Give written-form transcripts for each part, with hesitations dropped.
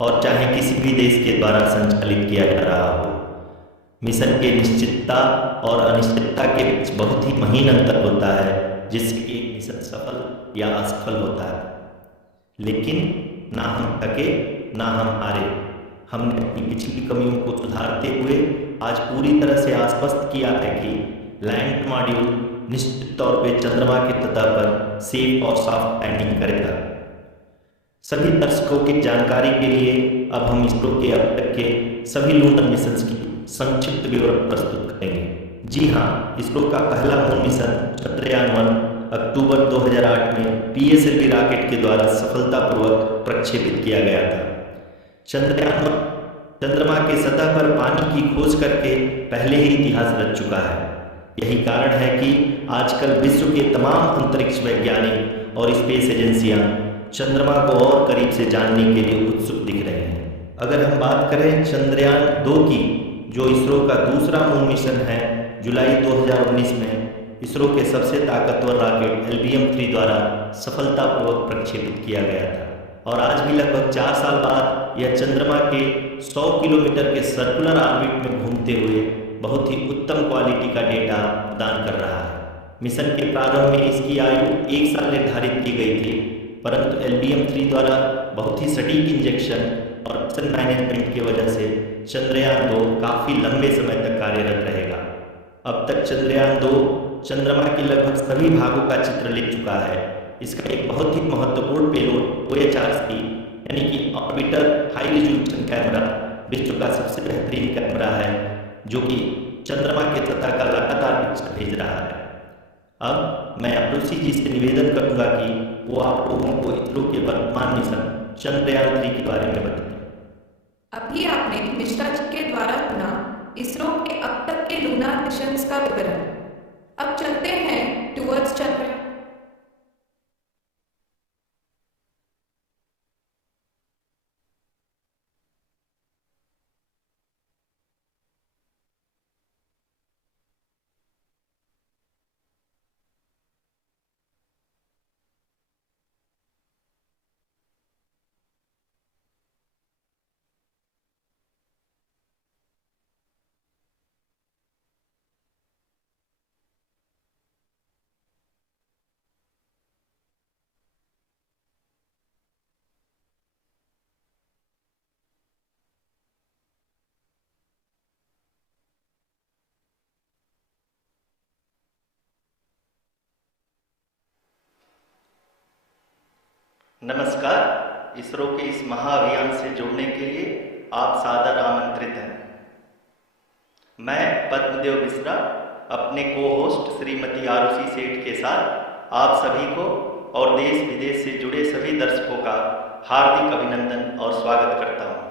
और चाहे किसी भी देश के द्वारा संचालित किया जा रहा हो। मिशन के निश्चितता और अनिश्चितता के बीच बहुत ही महीन अंतर होता है, जिससे कि एक मिशन सफल या असफल होता है। लेकिन ना हम थके ना हम हारे। हमने अपनी पिछली कमियों को सुधारते हुए आज पूरी तरह से आश्वस्त किया है कि लैंड मॉड्यूल निश्चित तौर पे चंद्रमा की सतह पर सेफ और सॉफ्ट लैंडिंग करेगा। सभी दर्शकों की जानकारी के लिए अब हम इसरो के अब तक के सभी लूनर मिशंस की संक्षिप्त विवरण प्रस्तुत करेंगे। जी हाँ, इसरो का पहला मून मिशन चंद्रयान-1 अक्टूबर 2008 में पीएसएलवी रॉकेट के द्वारा सफलतापूर्वक प्रक्षेपित किया गया था। चंद्रयान-1 चंद्रमा के सतह पर पानी की खोज करके पहले ही इतिहास रच चुका है। यही कारण है कि आजकल विश्व के तमाम अंतरिक्ष वैज्ञानिक और स्पेस एजेंसियां चंद्रमा को और करीब से जानने के लिए उत्सुक दिख रहे हैं। अगर हम बात करें चंद्रयान-2 की, जो इसरो का दूसरा मून मिशन है, जुलाई 2019 में इसरो के सबसे ताकतवर रॉकेट LBM-3 द्वारा सफलतापूर्वक प्रक्षेपित किया गया था और आज भी लगभग 4 साल बाद यह चंद्रमा के 100 किलोमीटर के सर्कुलर ऑर्बिट में घूमते हुए बहुत ही उत्तम क्वालिटी का डेटा प्रदान कर रहा है। मिशन के प्रारंभ में इसकी आयु 1 साल निर्धारित की गई थी, परंतु LBM-3 द्वारा बहुत ही सटीक इंजेक्शन और मिशन मैनेजमेंट की वजह से चंद्रयान-2 काफ़ी लंबे समय तक कार्यरत रहेगा। अब तक चंद्रयान-2 चंद्रमा के लगभग सभी भागों का चित्र ले चुका है। इसका एक बहुत ही महत्वपूर्ण पेलोड OHRC यानी कि ऑर्बिटर हाई रिजोल्यूशन कैमरा विश्व का सबसे बेहतरीन कैमरा है, जो कि चंद्रमा के सतह का लगातार पिक्चर भेज रहा है। अब मैं अरुषि जी से निवेदन करूंगा कि वो आप लोगों को इसरो के वर्तमान मिशन चंद्रयान-3 के बारे में बताएं। अभी आपने मिश्रा जी के द्वारा सुना इसरो के अब तक के लूनर मिशंस का विवरण। अब चलते हैं टुवर्ड्स चंद्रयान। नमस्कार, इसरो के इस महाअभियान से जुड़ने के लिए आप सादर आमंत्रित हैं। मैं पद्मदेव मिश्रा अपने को-होस्ट श्रीमती आरुषि सेठ के साथ आप सभी को और देश विदेश से जुड़े सभी दर्शकों का हार्दिक अभिनंदन और स्वागत करता हूं।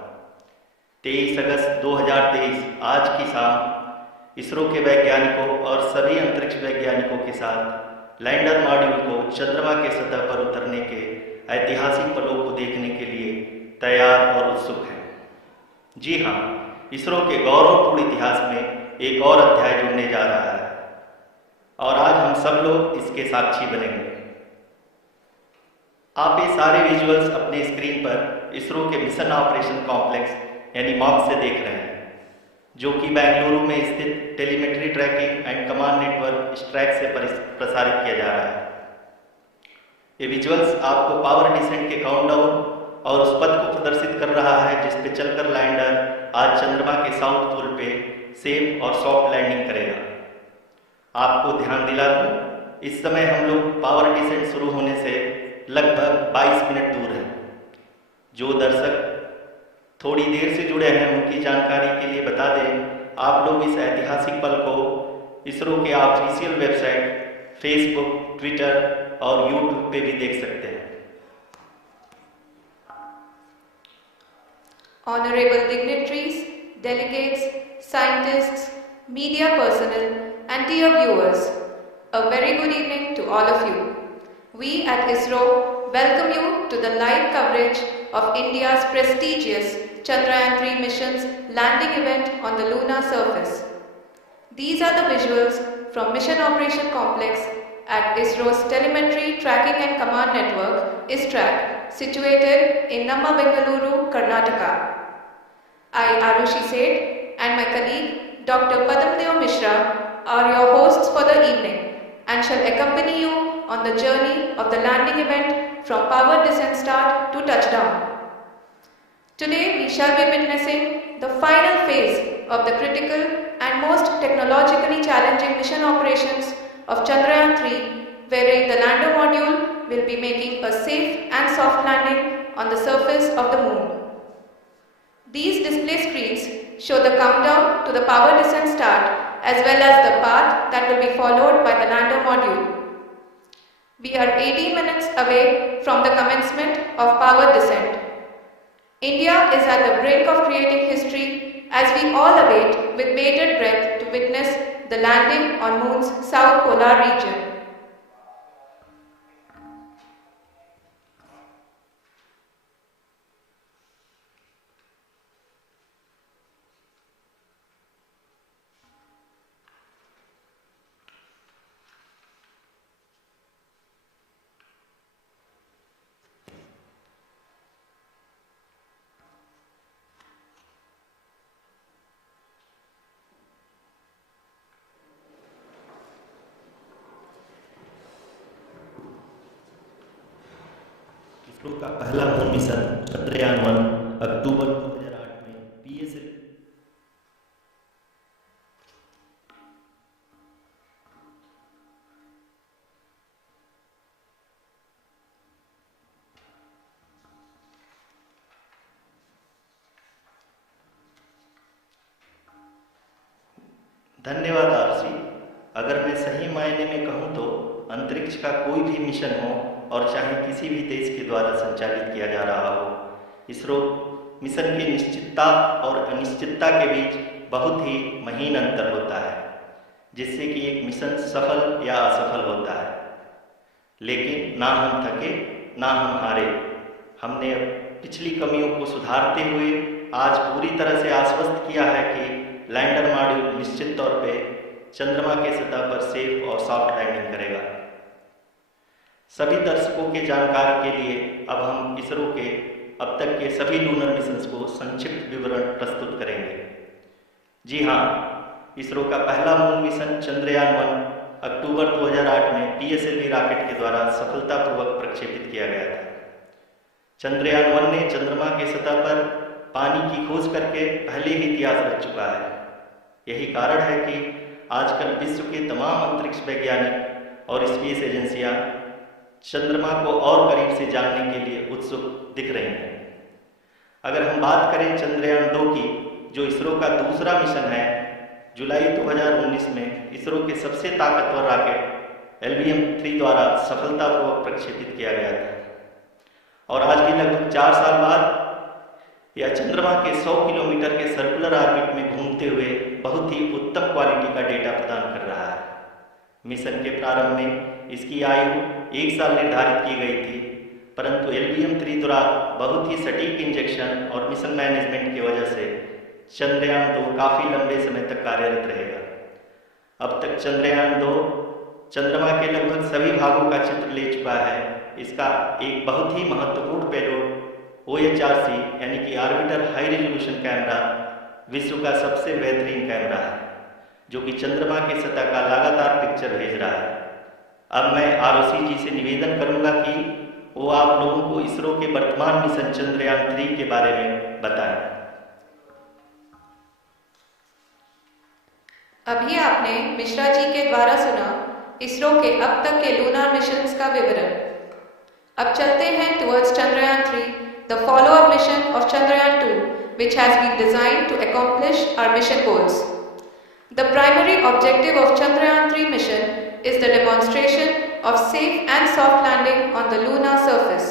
23 अगस्त 2023 आज की शाम इसरो के वैज्ञानिकों और सभी अंतरिक्ष वैज्ञानिकों के साथ लैंडर मॉड्यूल को चंद्रमा के सतह पर उतरने के ऐतिहासिक पलों को देखने के लिए तैयार और उत्सुक हैं। जी हाँ, इसरो के गौरवपूर्ण इतिहास में एक और अध्याय जुड़ने जा रहा है और आज हम सब लोग इसके साक्षी बनेंगे। आप ये सारे विजुअल्स अपने स्क्रीन पर इसरो के मिशन ऑपरेशन कॉम्प्लेक्स यानी मॉक से देख रहे हैं, जो कि बेंगलुरु में स्थित telemetry tracking and command network ISTRAC से प्रसारित किया जा रहा है। ये विजुअल्स आपको पावर डिसेंट के काउंटडाउन और उस पथ को प्रदर्शित कर रहा है जिस पे चलकर लैंडर आज चंद्रमा के साउथ पोल पे सेफ और सॉफ्ट लैंडिंग करेगा। आपको ध्यान दिला दूं, इस समय हम लोग पावर डिसेंट शुरू होने से लगभग 22 मिनट दूर हैं। जो दर्शक थोड़ी देर से जुड़े हैं उनकी जानकारी के लिए बता दें, आप लोग इस ऐतिहासिक पल को इसरो के ऑफिशियल वेबसाइट, फेसबुक, ट्विटर और यूट्यूब पे भी देख सकते हैं। Honorable dignitaries, delegates, scientists, media personnel, and dear viewers, a very good evening to all of you. We at ISRO welcome you to the live coverage of India's prestigious Chandrayaan-3 mission's landing event on the lunar surface. These are the visuals from Mission Operation Complex at ISRO's Telemetry Tracking and Command Network, ISTRAC, situated in Namma, Bengaluru, Karnataka. I, Arushi Seth, and my colleague, Dr. Padamdeo Mishra, are your hosts for the evening and shall accompany you on the journey of the landing event from powered descent start to touchdown. Today we shall be witnessing the final phase of the critical and most technologically challenging mission operations of Chandrayaan-3, wherein the lander module will be making a safe and soft landing on the surface of the moon. These display screens show the countdown to the power descent start as well as the path that will be followed by the lander module. We are 80 minutes away from the commencement of power descent. India is at the brink of creating history as we all await with bated breath to witness the landing on Moon's south polar region. ISRO का पहला moon mission Chandrayaan one अक्टूबर 2008 में PSL धन्यवाद RC. अगर मैं सही मायने में कहूँ तो अंतरिक्ष का कोई भी मिशन हो और चाहे किसी भी देश के द्वारा संचालित किया जा रहा हो, इसरो मिशन की निश्चितता और अनिश्चितता के बीच बहुत ही महीन अंतर होता है, जिससे कि एक मिशन सफल या असफल होता है। लेकिन ना हम थके ना हम हारे। हमने पिछली कमियों को सुधारते हुए आज पूरी तरह से आश्वस्त किया है कि लैंडर मॉड्यूल निश्चित तौर पे चंद्रमा के सतह पर सेफ और सॉफ्ट लैंडिंग करेगा। सभी दर्शकों के जानकारी के लिए अब हम इसरो के अब तक के सभी लूनर मिशंस को संक्षिप्त विवरण प्रस्तुत करेंगे। जी हाँ, इसरो का पहला मून मिशन चंद्रयान-1 अक्टूबर 2008 में पीएसएलवी रॉकेट के द्वारा सफलतापूर्वक प्रक्षेपित किया गया था। चंद्रयान-1 ने चंद्रमा के सतह पर पानी की खोज करके पहले ही इतिहास रच चुका है। यही कारण है कि आजकल विश्व के तमाम अंतरिक्ष वैज्ञानिक और स्पेस एजेंसियां चंद्रमा को और करीब से जानने के लिए उत्सुक दिख रही हैं। अगर हम बात करें चंद्रयान-2 की, जो इसरो का दूसरा मिशन है, जुलाई 2019 में इसरो के सबसे ताकतवर रॉकेट LVM-3 द्वारा सफलतापूर्वक प्रक्षेपित किया गया था और आज भी लगभग 4 साल बाद यह चंद्रमा के 100 किलोमीटर के सर्कुलर ऑर्बिट में घूमते हुए बहुत ही उत्तम क्वालिटी का डेटा प्रदान कर रहा है। मिशन के प्रारंभ में इसकी आयु 1 साल निर्धारित की गई थी, परंतु LVM-3 द्वारा बहुत ही सटीक इंजेक्शन और मिशन मैनेजमेंट की वजह से चंद्रयान-2 काफ़ी लंबे समय तक कार्यरत रहेगा। अब तक चंद्रयान-2 चंद्रमा के लगभग सभी भागों का चित्र ले चुका है। इसका एक बहुत ही महत्वपूर्ण पेलोड OHRC यानी कि ऑर्बिटर हाई रेजोल्यूशन कैमरा विश्व का सबसे बेहतरीन कैमरा है, जो कि चंद्रमा के सतह का लगातार पिक्चर भेज रहा है। अब मैं ROC जी से निवेदन करूंगा कि वो आप लोगों को इसरो के वर्तमान मिशन चंद्रयान-3 के बारे में बताएं। अभी आपने मिश्रा जी के द्वारा सुना इसरो के अब तक के लूनर मिशंस का विवरण। अब चलते हैं towards Chandrayaan-3, the follow-up mission of Chandrayaan-2, which has been designed to accomplish our mission goals. The primary objective of Chandrayaan-3 mission is the demonstration of safe and soft landing on the lunar surface.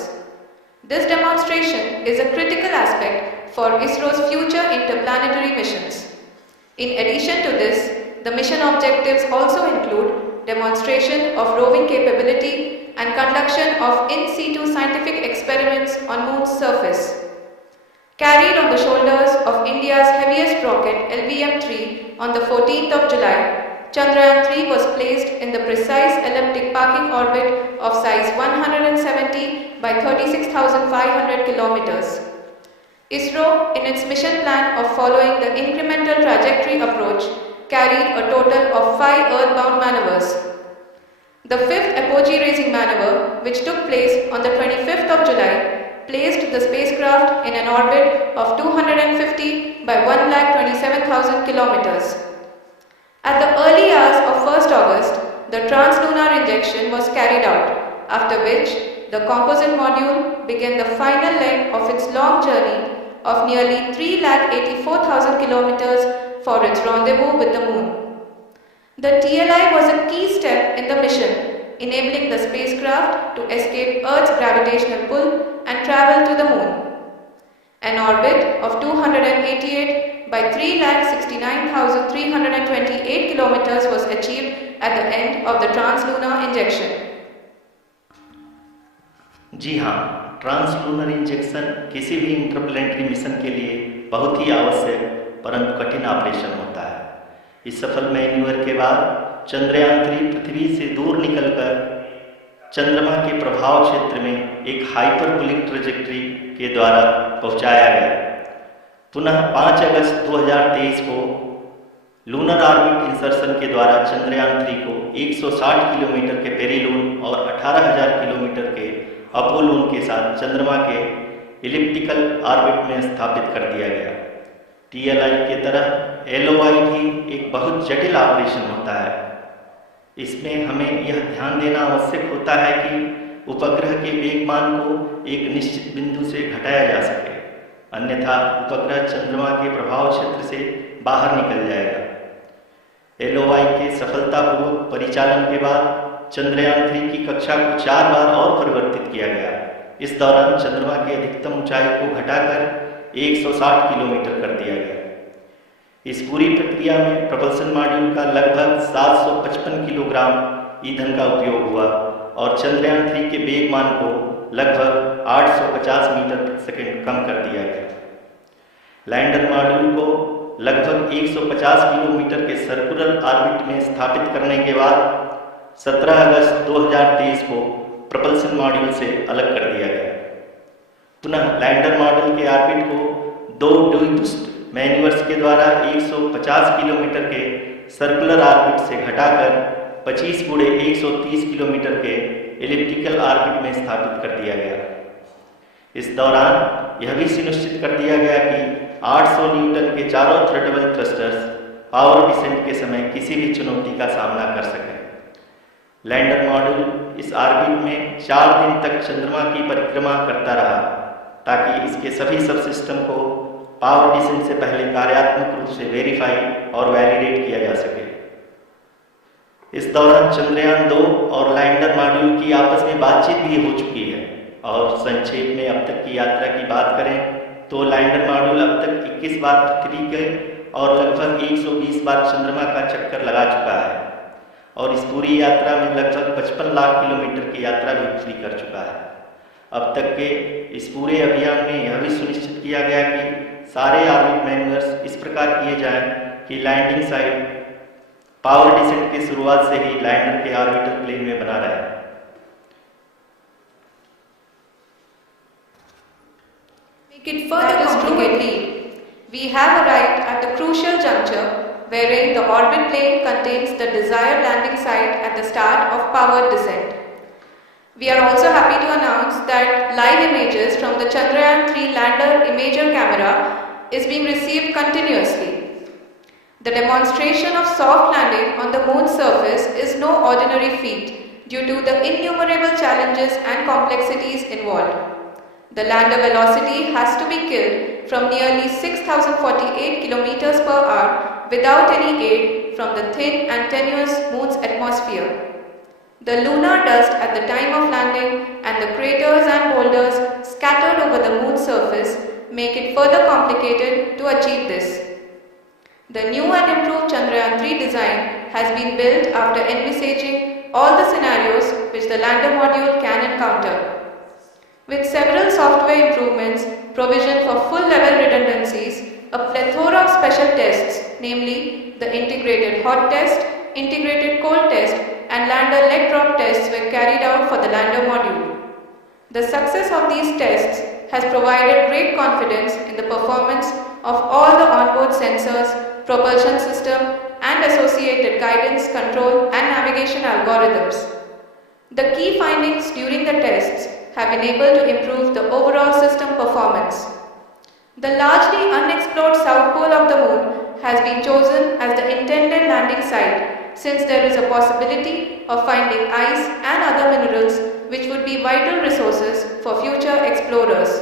This demonstration is a critical aspect for ISRO's future interplanetary missions. In addition to this, the mission objectives also include demonstration of roving capability and conduction of in situ scientific experiments on Moon's surface. Carried on the shoulders of India's heaviest rocket LVM-3 on the 14th of July, Chandrayaan-3 was placed in the precise elliptic parking orbit of size 170 by 36,500 kilometers. ISRO, in its mission plan of following the incremental trajectory approach, carried a total of 5 earthbound maneuvers. The fifth apogee-raising maneuver, which took place on the 25th of July, placed the spacecraft in an orbit of 250 by 1,27,000 kilometers. At the early hours of 1st August, the translunar injection was carried out, after which the composite module began the final leg of its long journey of nearly 3,84,000 kilometers for its rendezvous with the Moon. The TLI was a key step in the mission, enabling the spacecraft to escape Earth's gravitational pull and travel to the Moon. An orbit of 288 by 3,69,328 kilometers was achieved at the end of the translunar injection. जी हाँ, translunar injection किसी भी interplanetary mission के लिए बहुत ही आवश्यक परंतु कठिन operation होता है। इस सफल मैन्यूवर के बाद चंद्रयान-3 पृथ्वी से दूर निकलकर चंद्रमा के प्रभाव क्षेत्र में एक हाइपरबोलिक ट्रैजेक्टरी के द्वारा पहुंचाया गया। पुनः 5 अगस्त 2023 को लूनर ऑर्बिट इंसर्शन के द्वारा चंद्रयान-3 को 160 किलोमीटर के पेरिलून और 18,000 किलोमीटर के अपोलून के साथ चंद्रमा के इलिप्टिकल ऑर्बिट में स्थापित कर दिया गया। TLI के तरह LOI भी एक बहुत जटिल ऑपरेशन होता है। इसमें हमें यह ध्यान देना आवश्यक होता है कि उपग्रह के वेगमान को एक निश्चित बिंदु से घटाया जा सके, अन्यथा उपग्रह चंद्रमा के प्रभाव क्षेत्र से बाहर निकल जाएगा। LOI के सफलतापूर्वक परिचालन के बाद चंद्रयान-3 की कक्षा को 4 बार और परिवर्तित किया गया। इस दौरान चंद्रमा की अधिकतम ऊंचाई को घटाकर 160 किलोमीटर कर दिया गया। इस पूरी प्रक्रिया में प्रपल्सन मॉड्यूल का लगभग 755 किलोग्राम ईंधन का उपयोग हुआ और चंद्रयान-3 के वेगमान को लगभग 850 मीटर प्रति सेकंड कम कर दिया गया। लैंडर मॉड्यूल को लगभग 150 किलोमीटर के सर्कुलर ऑर्बिट में स्थापित करने के बाद 17 अगस्त 2023 को प्रपल्सन मॉड्यूल से अलग कर दिया गया। पुनः लैंडर मॉड्यूल के ऑर्बिट को 2 ड्यूल-बूस्ट मैन्यूवर्स के द्वारा 150 किलोमीटर के सर्कुलर ऑर्बिट से घटाकर 25 × 130 किलोमीटर के एलिप्टिकल ऑर्बिट में स्थापित कर दिया गया। इस दौरान यह भी सुनिश्चित कर दिया गया कि 800 न्यूटन के चारों थ्रटबल थ्रस्टर्स पावर डिसेंट के समय किसी भी चुनौती का सामना कर सकें। लैंडर मॉड्यूल इस ऑर्बिट में 4 दिन तक चंद्रमा की परिक्रमा करता रहा ताकि इसके सभी सब सिस्टम को पावर डिसेंट से पहले कार्यात्मक रूप से वेरीफाई और वैलिडेट किया जा सके। इस दौरान चंद्रयान-2 और लैंडर मॉड्यूल की आपस में बातचीत भी हो चुकी है और संक्षेप में अब तक की यात्रा की बात करें तो लैंडर मॉड्यूल अब तक 21 बार पृथ्वी के और लगभग 120 बार चंद्रमा का चक्कर लगा चुका है और इस पूरी यात्रा में लगभग 55 लाख किलोमीटर की यात्रा भी पूरी कर चुका है। अब तक के इस पूरे अभियान में यह भी सुनिश्चित किया गया कि सारे ऑर्बिट मैन्यूवर्स इस प्रकार किए जाएं कि लैंडिंग साइट पावर डिसेंट की शुरुआत से ही लैंडर के ऑर्बिटल प्लेन में बना रहे। Make it further complicated. We have arrived at the crucial juncture wherein the orbit plane contains the desired landing site at the start of powered descent. We are also happy to announce that live images from the Chandrayaan-3 lander imager camera is being received continuously. The demonstration of soft landing on the moon's surface is no ordinary feat due to the innumerable challenges and complexities involved. The lander velocity has to be killed from nearly 6,048 km per hour without any aid from the thin and tenuous moon's atmosphere. The lunar dust at the time of landing and the craters and boulders scattered over the moon's surface make it further complicated to achieve this. The new and improved Chandrayaan-3 design has been built after envisaging all the scenarios which the lander module can encounter. With several software improvements, provision for full-level redundancies, a plethora of special tests, namely the integrated hot test, integrated cold test and lander leg drop tests were carried out for the lander module. The success of these tests has provided great confidence in the performance of all the onboard sensors, propulsion system and associated guidance, control and navigation algorithms. The key findings during the tests have been able to improve the overall system performance. The largely unexplored south pole of the moon has been chosen as the intended landing site since there is a possibility of finding ice and other minerals which would be vital resources for future explorers.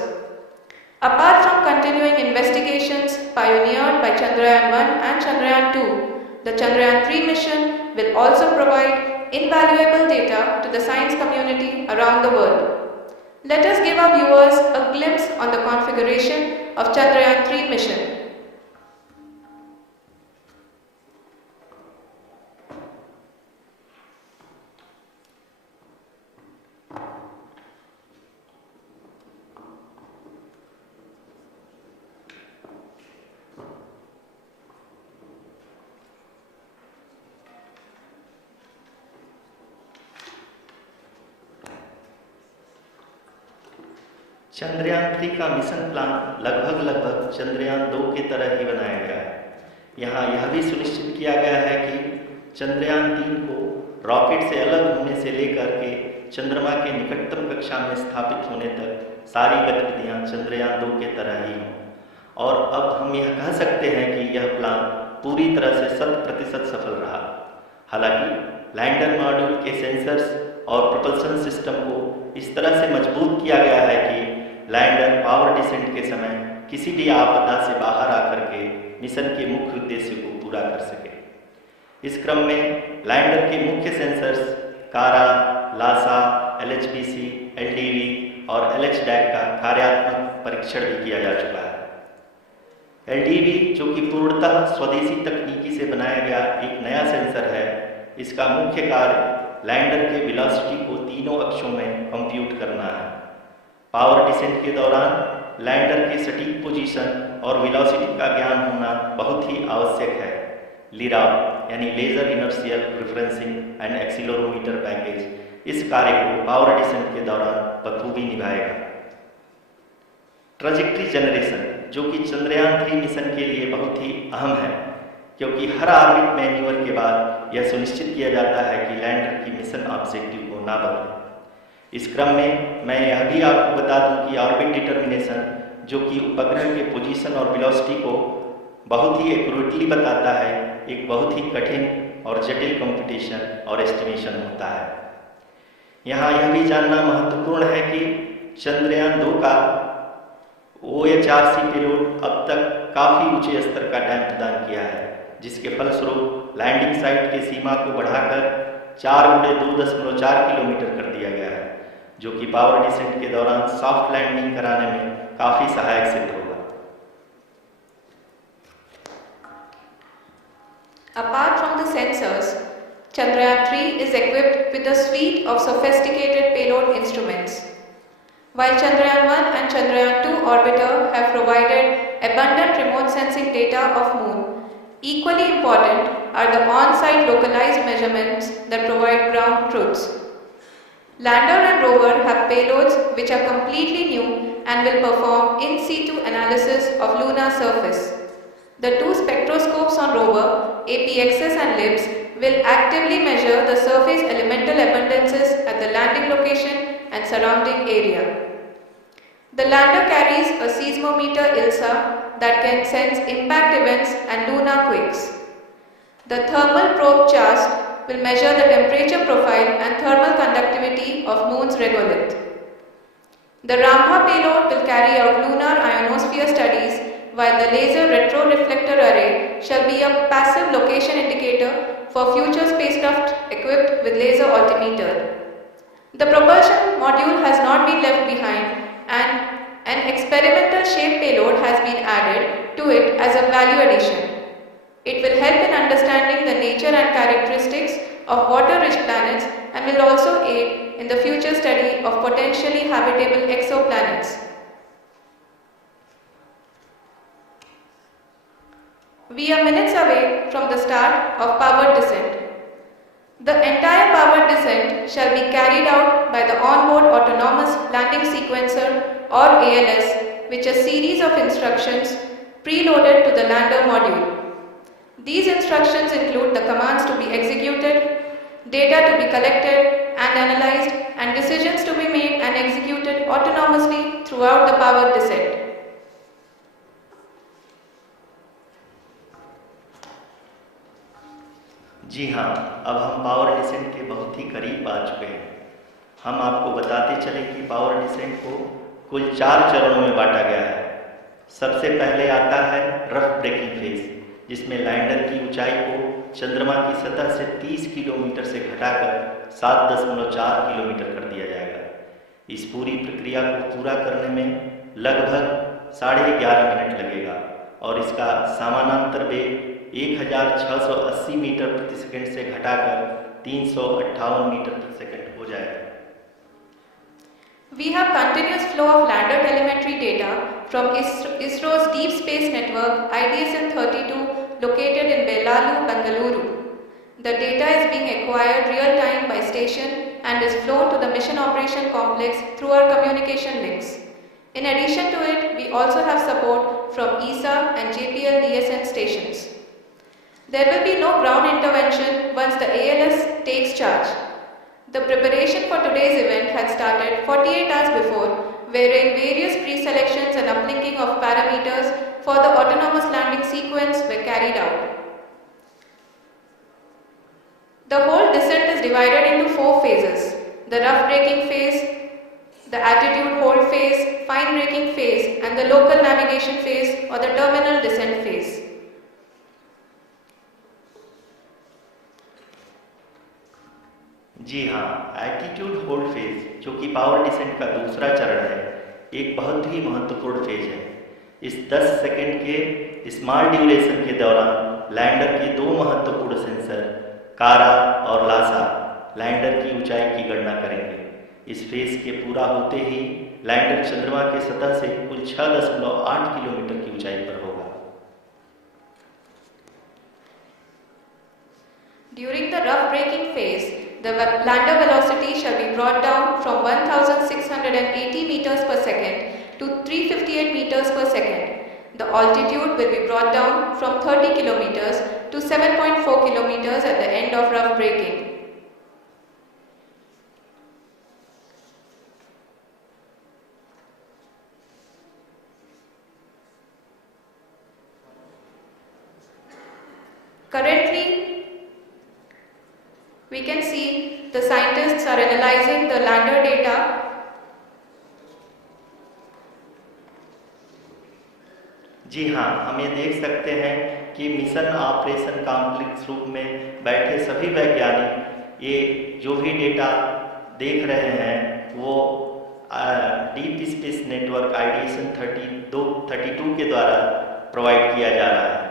Apart from continuing investigations pioneered by Chandrayaan-1 and Chandrayaan-2, the Chandrayaan-3 mission will also provide invaluable data to the science community around the world. Let us give our viewers a glimpse on the configuration of Chandrayaan-3 mission. Chandrayaan-3 का mission plan लगभग चंद्रयान-2 की तरह ही बनाया गया है। यहाँ यह भी सुनिश्चित किया गया है कि चंद्रयान-3 को रॉकेट से अलग होने से लेकर के चंद्रमा के निकटतम कक्षा में स्थापित होने तक सारी गतिविधियाँ चंद्रयान-2 के तरह ही हों। और अब हम यह कह सकते हैं कि यह प्लान पूरी तरह से 100% सफल रहा। हालांकि लैंडर मॉड्यूल के सेंसर्स और प्रोपल्शन सिस्टम को इस तरह से मजबूत किया गया है कि लैंडर पावर डिसेंट के समय किसी भी आपदा से बाहर आकर के मिशन के मुख्य उद्देश्य को पूरा कर सके। इस क्रम में लैंडर के मुख्य सेंसर्स कारा, लासा, LHPC, LDV और LHDAC का कार्यात्मक परीक्षण भी किया जा चुका है। LDV जो कि पूर्णतः स्वदेशी तकनीकी से बनाया गया एक नया सेंसर है, इसका मुख्य कार्य लैंडर के वेलोसिटी को तीनों अक्षों में कंप्यूट करना है। पावर डिसेंट के दौरान लैंडर के सटीक पोजीशन और वेलोसिटी का ज्ञान होना बहुत ही आवश्यक है। लिराव यानी laser inertial referencing and accelerometer package इस कार्य को पावर डिसेंट के दौरान बखूबी निभाएगा। ट्रैजेक्टरी जनरेशन जो कि चंद्रयान-3 मिशन के लिए बहुत ही अहम है, क्योंकि हर ऑर्बिट मैन्यूवर के बाद यह सुनिश्चित किया जाता है कि लैंडर की मिशन ऑब्जेक्टिव को ना बदले। इस क्रम में मैं यह भी आपको बता दूं कि ऑर्बिट डिटर्मिनेशन जो कि उपग्रह के पोजीशन और वेलोसिटी को बहुत ही एक्यूरेटली बताता है, एक बहुत ही कठिन और जटिल कंप्यूटेशन और एस्टिमेशन होता है। यहाँ यह भी जानना महत्वपूर्ण है कि चंद्रयान-2 का OHRC पेलोड अब तक काफ़ी ऊंचे स्तर का टाइम प्रदान किया है, जिसके फलस्वरूप लैंडिंग साइट की सीमा को बढ़ाकर 4×2.4 किलोमीटर कर दिया गया है, जो कि पावर डिसेंट के दौरान सॉफ्ट लैंडिंग कराने में काफ़ी सहायक सिद्ध होगा। Apart from the sensors, Chandrayaan-3 is equipped with a suite of sophisticated payload instruments. While Chandrayaan-1 and Chandrayaan-2 orbiter have provided abundant remote sensing data of Moon, equally important are the on-site localized measurements that provide ground truths. Lander and rover have payloads which are completely new and will perform in situ analysis of lunar surface. The two spectroscopes on rover, APXS and LIBS, will actively measure the surface elemental abundances at the landing location and surrounding area. The lander carries a seismometer ILSA that can sense impact events and lunar quakes. The thermal probe CHAST will measure the temperature profile and thermal conductivity of Moon's regolith. The Rambha payload will carry out lunar ionosphere studies, while the laser retroreflector array shall be a passive location indicator for future spacecraft equipped with laser altimeter. The propulsion module has not been left behind, and an experimental shape payload has been added to it as a value addition. It will help in understanding the nature and characteristics of water-rich planets and will also aid in the future study of potentially habitable exoplanets. We are minutes away from the start of powered descent. The entire powered descent shall be carried out by the onboard autonomous landing sequencer or ALS, which is a series of instructions preloaded to the lander module. These instructions include the commands to be executed, data to be collected and analyzed, and decisions to be made and executed autonomously throughout the powered descent. जी हाँ, अब हम power descent के बहुत ही करीब आ चुके हैं। हम आपको बताते चले कि पावर डिसेंट को कुल 4 चरणों में बांटा गया है। सबसे पहले आता है रफ ब्रेकिंग फेज, जिसमें लैंडर की ऊंचाई को चंद्रमा की सतह से 30 किलोमीटर से घटाकर 7.4 किलोमीटर कर दिया जाएगा। इस पूरी प्रक्रिया को पूरा करने में लगभग 11.5 मिनट लगेगा और इसका समानांतर वेग 1680 मीटर प्रति सेकंड से घटाकर 358 मीटर प्रति सेकंड हो जाएगा। We have continuous flow of lander telemetry data from ISRO's Deep Space Network IDSN-32 located in Belalu, Bengaluru. The data is being acquired real time by station and is flown to the Mission Operation Complex through our communication links. In addition to it, we also have support from ESA and JPL DSN stations. There will be no ground intervention once the ALS takes charge. The preparation for today's event had started 48 hours before, wherein various pre-selections and uplinking of parameters for the autonomous landing sequence were carried out. The whole descent is divided into 4 phases: the rough braking phase, the attitude hold phase, fine braking phase, and the local navigation phase or the terminal descent phase. जी हाँ, altitude hold phase, जो कि power descent का दूसरा चरण है, एक बहुत ही महत्वपूर्ण फेज है। इस 10 सेकंड के स्मॉल ड्यूरेशन के दौरान लैंडर के 2 महत्वपूर्ण सेंसर कारा और लासा लैंडर की ऊंचाई की गणना करेंगे। इस फेज के पूरा होते ही लैंडर चंद्रमा के सतह से कुल 6.8 किलोमीटर की ऊंचाई पर होगा। During the rough braking phase, the lander velocity shall be brought down from 1680 meters per second to 358 meters per second. The altitude will be brought down from 30 kilometers to 7.4 kilometers at the end of rough braking. Currently, we can see the scientists are analyzing the lander data. जी हाँ, हम ये देख सकते हैं कि mission operation complex रूप में बैठे सभी वैज्ञानिक ये जो भी डेटा देख रहे हैं वो डीप स्पेस नेटवर्क IDSN-32 के द्वारा प्रोवाइड किया जा रहा है।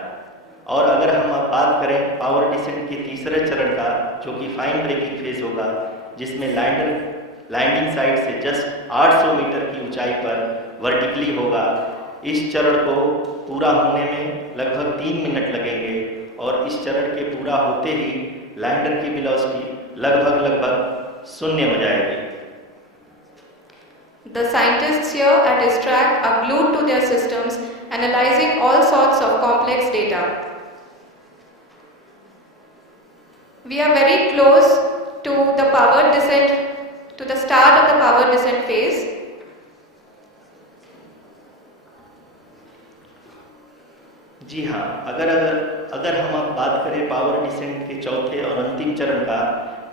और अगर हम अब बात करें पावर डिसेंट के तीसरे चरण का, जो कि फाइन ब्रेकिंग फेज होगा, जिसमें लैंडिंग साइट से जस्ट 800 मीटर की ऊंचाई पर वर्टिकली होगा। इस चरण को पूरा होने में लगभग 3 मिनट लगेंगे और इस चरण के पूरा होते ही लैंडर की वेलोसिटी लगभग 0 हो जाएगी। The scientists here at ISTRAC are glued to their systems, analyzing all sorts of complex data. We are very close to the powered descent, to the start of the powered descent phase. जी हाँ, अगर हम अब बात करें power descent के चौथे और अंतिम चरण का,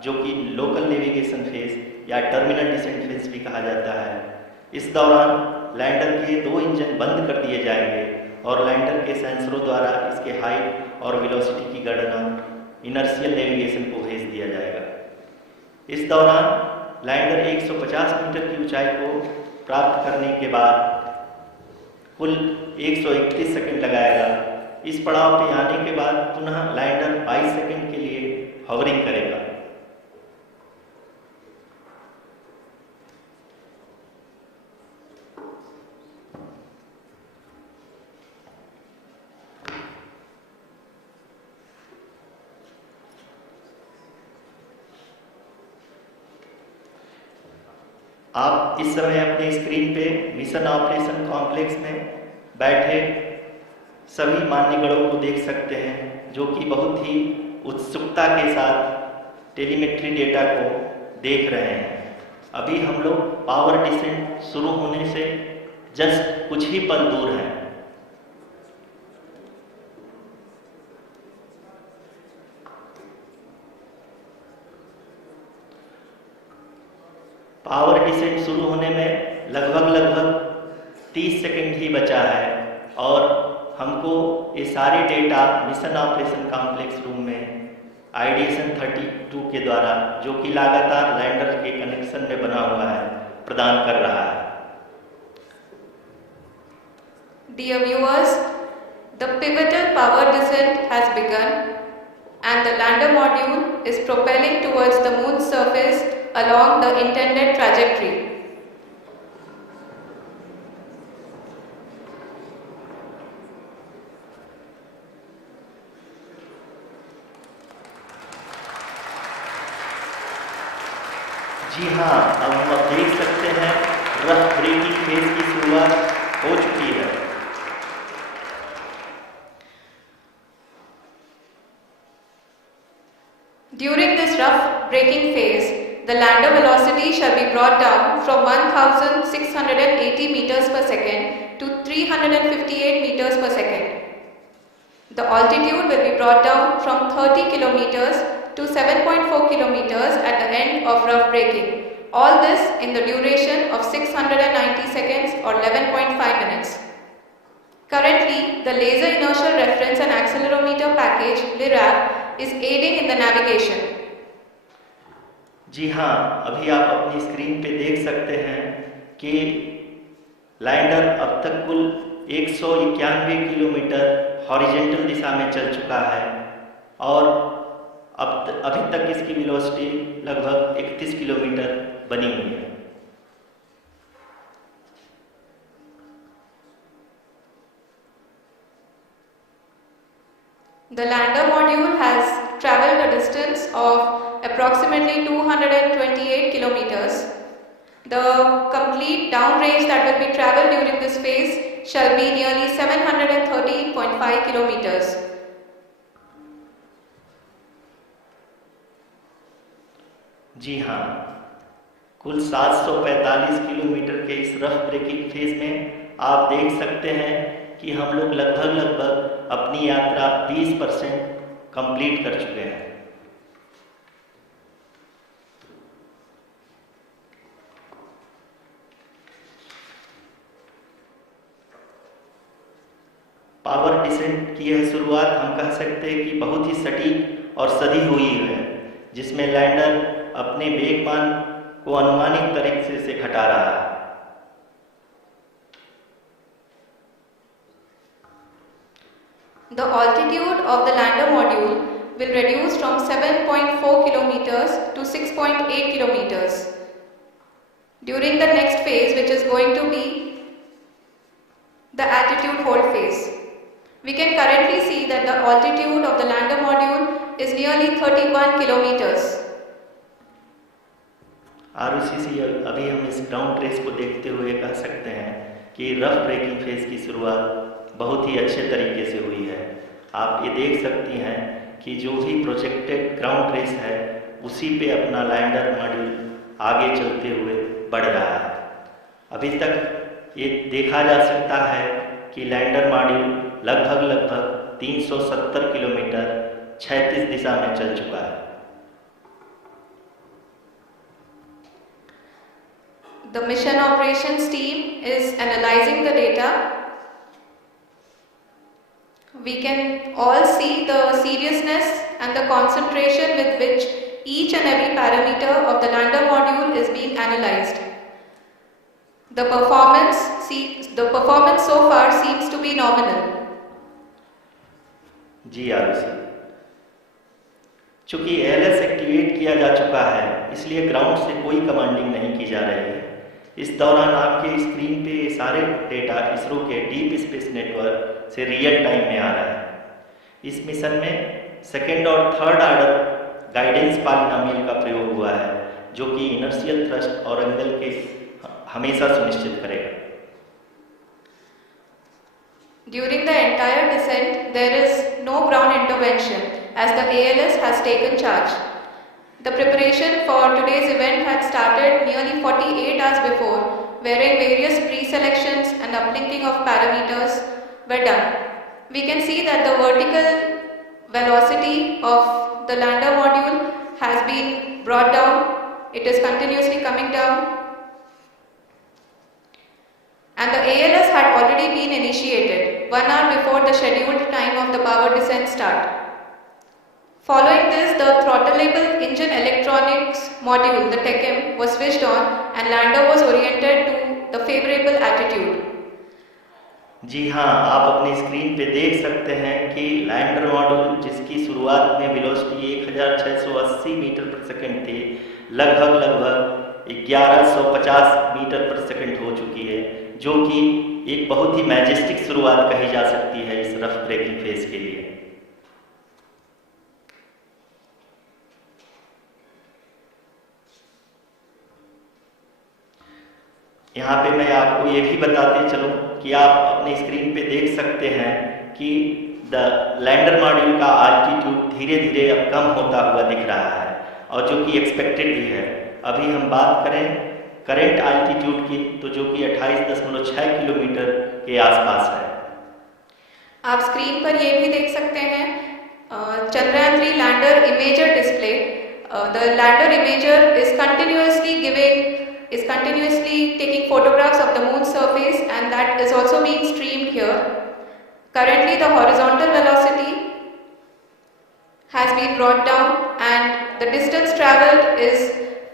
जो कि लोकल नेविगेशन फेज या टर्मिनल डिसेंट फेज भी कहा जाता है, इस दौरान लैंडर के 2 इंजन बंद कर दिए जाएंगे और लैंडर के सेंसरों द्वारा इसके हाइट और वेलोसिटी की गणना इनर्शियल नेविगेशन को भेज दिया जाएगा। इस दौरान लैंडर 150 मीटर की ऊंचाई को प्राप्त करने के बाद कुल 131 सेकंड लगाएगा। इस पड़ाव पे आने के बाद पुनः लैंडर 22 सेकंड के लिए हॉवरिंग करेगा। आप इस समय अपने स्क्रीन पे मिशन ऑपरेशन कॉम्प्लेक्स में बैठे सभी मान्यगणों को देख सकते हैं, जो कि बहुत ही उत्सुकता के साथ टेलीमेट्री डेटा को देख रहे हैं। अभी हम लोग पावर डिसेंट शुरू होने से जस्ट कुछ ही पल दूर हैं। पावर डिसेंट शुरू होने में लगभग 30 सेकंड ही बचा है और हमको ये सारे data mission operation complex room में आइडिएशन 32 के द्वारा, जो कि लगातार लैंडर के कनेक्शन में बना हुआ है, प्रदान कर रहा है। Dear viewers, the pivotal power descent has begun and the lander module is propelling towards the moon's surface along the intended trajectory. जी हाँ, अब हम देख सकते हैं रफ ब्रेकिंग फेज की शुरुआत हो चुकी है। During this rough braking phase, the lander velocity shall be brought down from 1680 meters per second to 358 meters per second. The altitude will be brought down from 30 kilometers to 7.4 kilometers at the end of rough braking. All this in the duration of 690 seconds or 11.5 minutes. Currently, the Laser Inertial Reference and Accelerometer package (LIRAP) is aiding in the navigation. जी हाँ, अभी आप अपनी screen पे देख सकते हैं कि lander अब तक कुल 191 किलोमीटर हॉरिजेंटल दिशा में चल चुका है और अभी तक इसकी वेलोसिटी लगभग 31 किलोमीटर बनी हुई है। The lander module has traveled a distance of approximately 228 kilometers. The complete downrange that will be traveled during this phase shall be nearly 713.5 kilometers. जी हाँ, कुल 745 किलोमीटर के इस रफ ब्रेकिंग फेज में आप देख सकते हैं कि हम लोग लगभग अपनी यात्रा 20% कंप्लीट कर चुके हैं। पावर डिसेंट की यह शुरुआत हम कह सकते हैं कि बहुत ही सटीक और सधी हुई है, जिसमें लैंडर अपने वेगमान को अनुमानित तरीके से घटा रहा है। The altitude of the lander module will reduce from 7.4 kilometers to 6.8 kilometers. During the next phase, which is going to be the attitude hold phase, we can currently see that the altitude of the lander module is nearly 31 kilometers. ROCC अभी हम इस ground trace को देखते हुए कह सकते हैं कि रफ ब्रेकिंग फेज की शुरुआत बहुत ही अच्छे तरीके से हुई है। आप ये देख सकती हैं कि जो भी प्रोजेक्टेड ग्राउंड ट्रेस है उसी पे अपना लैंडर मॉड्यूल आगे चलते हुए बढ़ रहा है। अभी तक ये देखा जा सकता है कि लैंडर मॉड्यूल लगभग 370 किलोमीटर क्षैतिज दिशा में चल चुका है। The mission operations team is analyzing the data. We can all see the seriousness and the concentration with which each and every parameter of the lander module is being analyzed. The performance so far seems to be nominal. जी आरुषि, चूंकि ALS activate किया जा चुका है, इसलिए ground से कोई commanding नहीं की जा रही है। इस दौरान आपके स्क्रीन पे सारे डेटा इसरो के डीप स्पेस नेटवर्क से रियल टाइम में आ रहा है। इस मिशन में सेकेंड और थर्ड ऑर्डर गाइडेंस पॉलिनोमियल का प्रयोग हुआ है, जो कि इनर्शियल थ्रस्ट और एंगल के हमेशा सुनिश्चित करेगा। During the entire descent, there is no ground intervention as the ALS has taken charge. The preparation for today's event had started nearly 48 hours before, wherein various pre-selections and uplinking of parameters were done. We can see that the vertical velocity of the lander module has been brought down. It is continuously coming down. And the ALS had already been initiated 1 hour before the scheduled time of the power descent start. Following this, the throttleable engine electronics module, the TECM, was switched on and lander was oriented to the favorable attitude. जी हाँ, आप अपनी screen पे देख सकते हैं कि lander module जिसकी शुरुआत में वेलोसिटी 1680 मीटर पर सेकंड थी, लगभग 1150 मीटर पर सेकंड हो चुकी है, जो कि एक बहुत ही मैजेस्टिक शुरुआत कही जा सकती है इस रफ ब्रेकिंग फेज के लिए। यहाँ पे मैं आपको ये भी बताते चलूँ कि आप अपनी स्क्रीन पे देख सकते हैं कि द लैंडर मॉड्यूल का आल्टीट्यूड धीरे धीरे अब कम होता हुआ दिख रहा है, और जो कि एक्सपेक्टेड भी है। अभी हम बात करें करंट आल्टीट्यूड की, तो जो कि 28.6 किलोमीटर के आसपास है। आप स्क्रीन पर ये भी देख सकते हैं Chandrayaan 3 lander imager display. The lander imager is continuously taking photographs of the moon surface, and that is also being streamed here. Currently the horizontal velocity has been brought down and the distance travelled is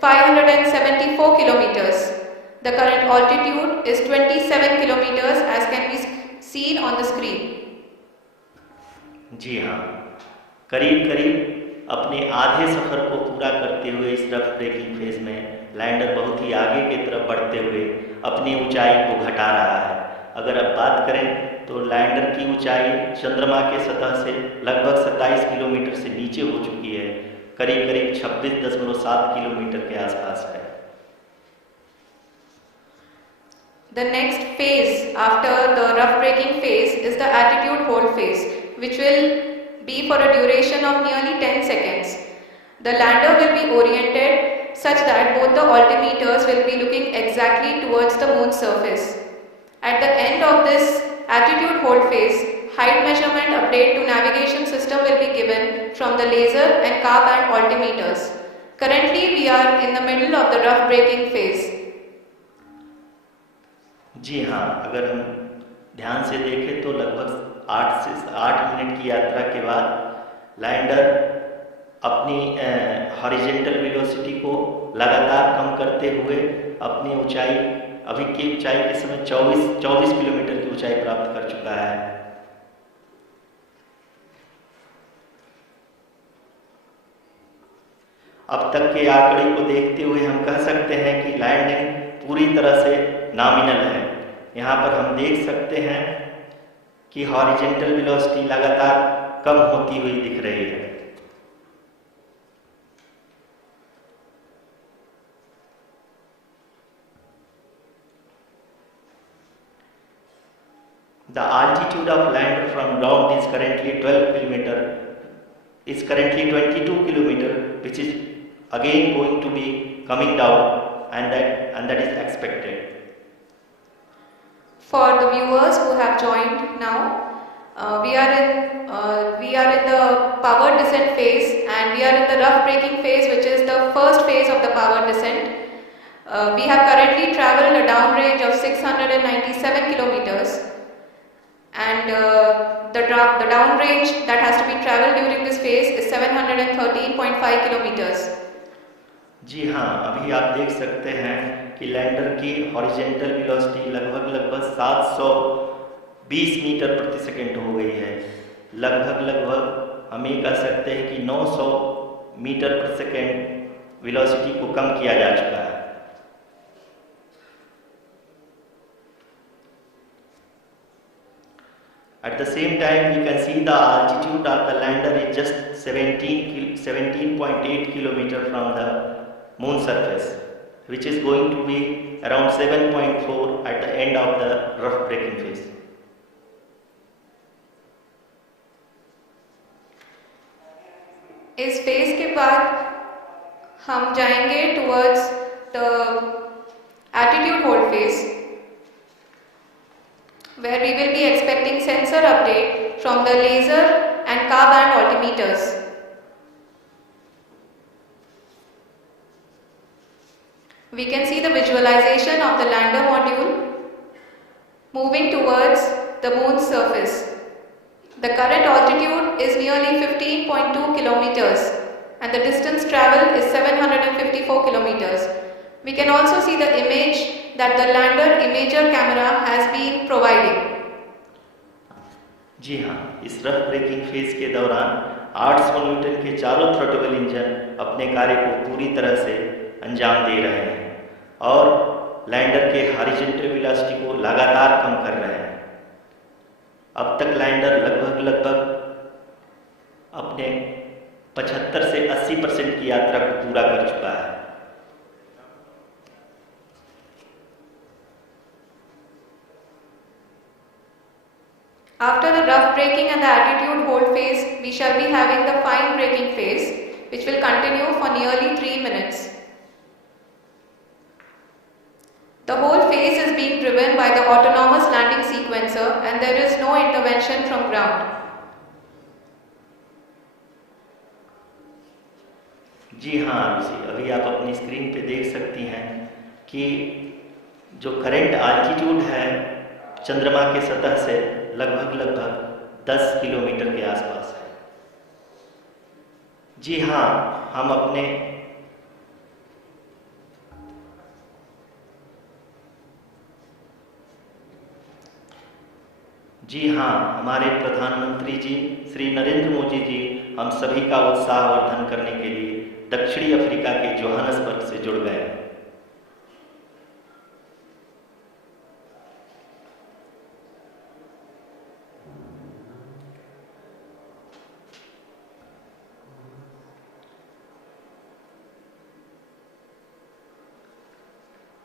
574 kilometers. The current altitude is 27 kilometers as can be seen on the screen. जी हाँ, करीब अपने आधे सफर को पूरा करते हुए इस rough breaking phase में लैंडर बहुत ही आगे की तरफ बढ़ते हुए अपनी ऊंचाई को घटा रहा है। अगर अब बात करें तो लैंडर की ऊंचाई चंद्रमा के सतह से लगभग 27 किलोमीटर से नीचे हो चुकी है, करीब 26.7 किलोमीटर के आसपास है। The next phase after the rough braking phase is the attitude hold phase, which will be for a duration of nearly 10 seconds. The lander will be oriented such that both the altimeters will be looking exactly towards the moon's surface. At the end of this attitude hold phase, height measurement update to navigation system will be given from the laser and car band altimeters. Currently we are in the middle of the rough braking phase. जी हाँ, अगर हम ध्यान से देखें तो लगभग 8 minute की यात्रा के बाद लैंडर अपनी हॉरिजॉन्टल वेलोसिटी को लगातार कम करते हुए अपनी ऊंचाई, अभी की ऊंचाई के समय 24 किलोमीटर की ऊंचाई प्राप्त कर चुका है। अब तक के आंकड़े को देखते हुए हम कह सकते हैं कि लैंडिंग पूरी तरह से नॉमिनल है। यहाँ पर हम देख सकते हैं कि हॉरिजॉन्टल वेलोसिटी लगातार कम होती हुई दिख रही है। The altitude of lander from ground is currently 22 kilometer, which is again going to be coming down, and that is expected. For the viewers who have joined now, we are in the power descent phase, and we are in the rough braking phase, which is the first phase of the power descent. We have currently travelled a downrange of 697 kilometers, and the downrange that has to be travelled during this phase is 713.5 kilometers. जी हाँ, अभी आप देख सकते हैं कि lander की horizontal velocity लगभग 720 metre प्रति सेकंड हो गई है। लगभग हम ये कह सकते हैं कि 900 मीटर प्रति सेकंड वेलोसिटी को कम किया जा चुका है। At the same time, we can see the altitude of the lander is just 17.8 kilometer from the moon surface, which is going to be around 7.4 at the end of the rough braking phase. इस phase के बाद हम जाएंगे towards the attitude hold phase, where we will be expecting sensor update from the laser and car band altimeters. We can see the visualization of the lander module moving towards the moon's surface. The current altitude is nearly 15.2 kilometers and the distance traveled is 754 kilometers. We can also see the image that the lander imager camera has been providing. जी हाँ, इस rough breaking phase के दौरान 800 Newton के चारों throttle engine अपने कार्य को पूरी तरह से अंजाम दे रहे हैं और लैंडर के हॉरिजॉन्टल वेलोसिटी को लगातार कम कर रहे हैं। अब तक लैंडर लगभग अपने 75 से 80% की यात्रा को पूरा कर चुका है। After the rough braking and the attitude hold phase, we shall be having the fine braking phase, which will continue for nearly 3 minutes. The whole phase is being driven by the autonomous landing sequencer and there is no intervention from ground. जी हाँ आरुषि, अभी आप अपनी screen पे देख सकती हैं कि जो करंट आल्टीट्यूड है चंद्रमा के सतह से लगभग 10 किलोमीटर के आसपास है। जी हाँ, हम अपने हमारे प्रधानमंत्री जी श्री नरेंद्र मोदी जी हम सभी का उत्साहवर्धन करने के लिए दक्षिणी अफ्रीका के जोहानसबर्ग से जुड़ गए।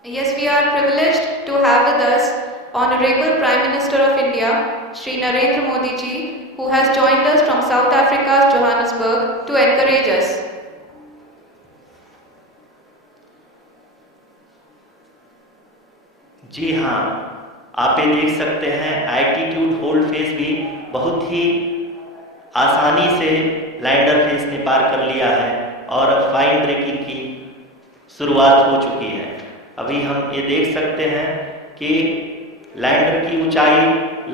Yes, we are privileged to have with us Honorable Prime Minister of India, Shri Narendra Modi ji, who has joined us from South Africa's Johannesburg to encourage us. जी हाँ, आप ये देख सकते हैं एटीट्यूड होल्ड फेज भी बहुत ही आसानी से लैंडर फेज ने पार कर लिया है और फाइन ब्रेकिंग की शुरुआत हो चुकी है। अभी हम ये देख सकते हैं कि लैंडर की ऊंचाई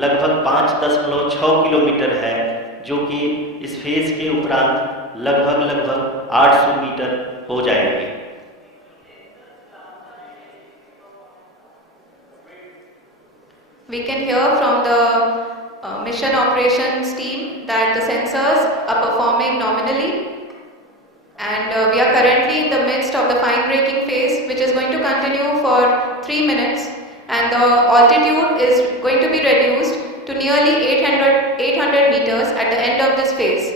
लगभग 5.6 किलोमीटर है, जो कि इस फेज के उपरांत लगभग 800 मीटर हो जाएंगे। We can hear from the mission operations team that the sensors are performing nominally, and we are currently in the midst of the fine braking phase, which is going to continue for 3 minutes, and the altitude is going to be reduced to nearly 800 meters at the end of this phase.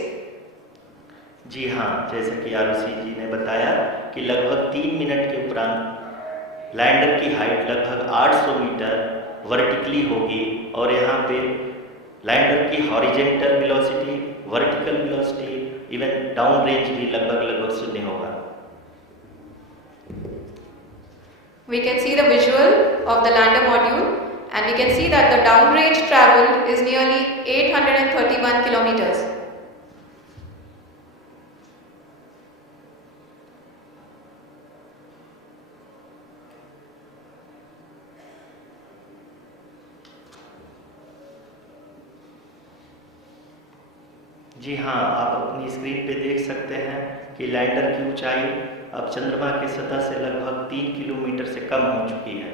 जी हाँ, जैसे कि आरुषि जी ने बताया कि लगभग 3 minute के उपरांत lander की हाइट लगभग 800 मीटर वर्टिकली होगी और यहाँ पे लैंडर की horizontal velocity, vertical velocity, even down range भी लगभग शून्य होगा। We can see the visual of the lander module and we can see that the down range traveled is nearly 831 kilometers. जी हाँ, आप अपनी स्क्रीन पे देख सकते हैं कि लैंडर की ऊंचाई अब चंद्रमा की सतह से लगभग 3 किलोमीटर से कम हो चुकी है।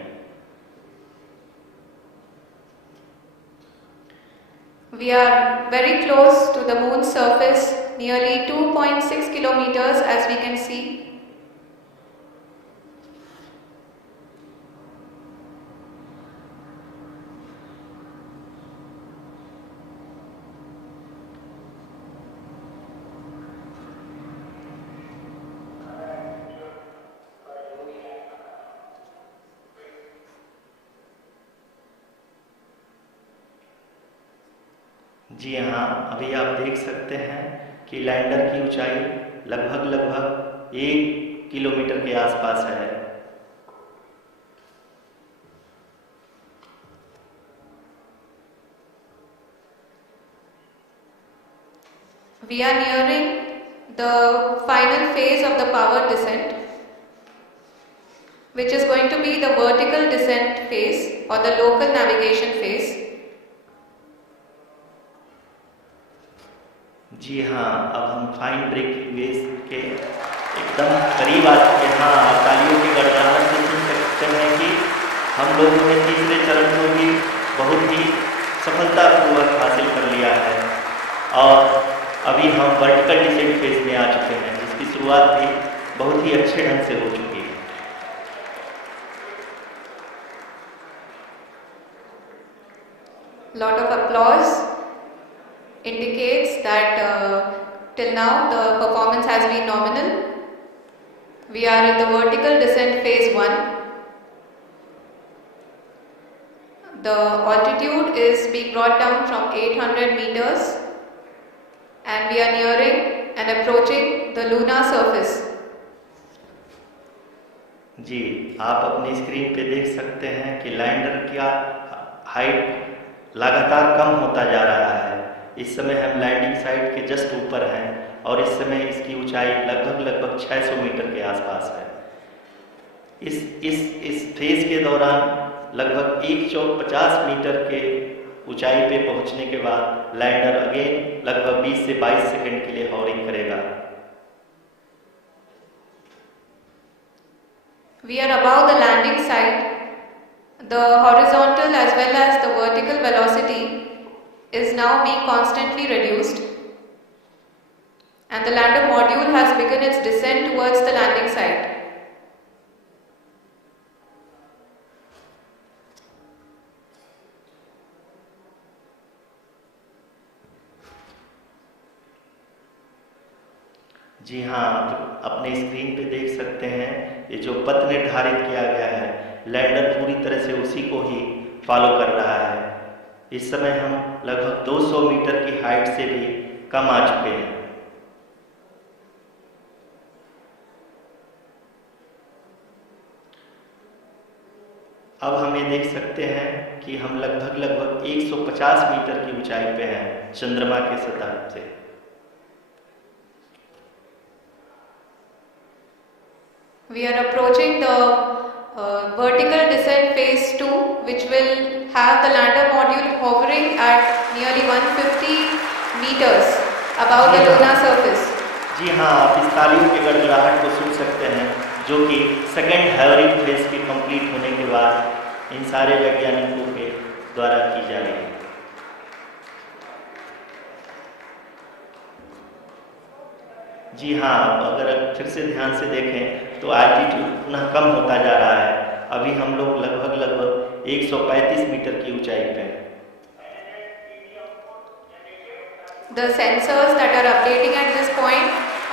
We are very close to the moon's surface, nearly 2.6 kilometers as we can see. जी हाँ, अभी आप देख सकते हैं कि लैंडर की ऊंचाई लगभग 1 किलोमीटर के आसपास है। We are nearing the final phase of the power descent, which is going to be the vertical descent phase or the local navigation phase. जी हाँ, अब हम फाइन ब्रेकिंग वेव के एकदम करीब आ चुके हैं। हाँ, आप तालियों की गड़गड़ाहट से सुन सकते हैं कि हम लोगों ने तीसरे चरण को भी बहुत ही सफलतापूर्वक हासिल कर लिया है और अभी हम वर्टिकल डिसेंट फेज में आ चुके हैं, जिसकी शुरुआत भी बहुत ही अच्छे ढंग से हो चुकी है। Lot of applause indicates that till now the performance has been nominal. We are in the vertical descent phase 1. The altitude is being brought down from 800 meters and we are nearing and approaching the lunar surface. जी, आप अपनी screen पे देख सकते हैं कि lander का height लगातार कम होता जा रहा है। इस समय हम लैंडिंग साइट के जस्ट ऊपर हैं और इस समय इसकी ऊंचाई लगभग 600 मीटर के आसपास है। इस फेज के दौरान लगभग 150 मीटर के ऊंचाई पे पहुंचने के बाद लैंडर अगेन लगभग 20 से 22 सेकंड के लिए हॉवरिंग करेगा। We are above the landing site. The horizontal as well as the vertical velocity is now being constantly reduced and the lander module has begun its descent towards the landing site. जी हाँ, आप अपने screen पे देख सकते हैं ये जो पथ निर्धारित किया गया है, लैंडर पूरी तरह से उसी को ही फॉलो कर रहा है। इस समय हम लगभग 200 मीटर की हाइट से भी कम आ चुके हैं। अब हम ये देख सकते हैं कि हम लगभग 150 मीटर की ऊंचाई पे हैं चंद्रमा के सतह से। We are approaching the vertical descent phase 2, which will have the lander module hovering at nearly 150 meters above the lunar surface. जी हाँ, आप इस तालियों के गड़गड़ाहट को सुन सकते हैं, जो कि सेकेंड हैवरिंग फेज के कंप्लीट होने के बाद इन सारे वैज्ञानिकों के द्वारा की जा रही है। जी हाँ, अगर फिर से ध्यान से देखें तो एल्टीट्यूड पुनः कम होता जा रहा है। अभी हम लोग लगभग 135 मीटर की ऊंचाई पे हैं। The sensors that are updating at this point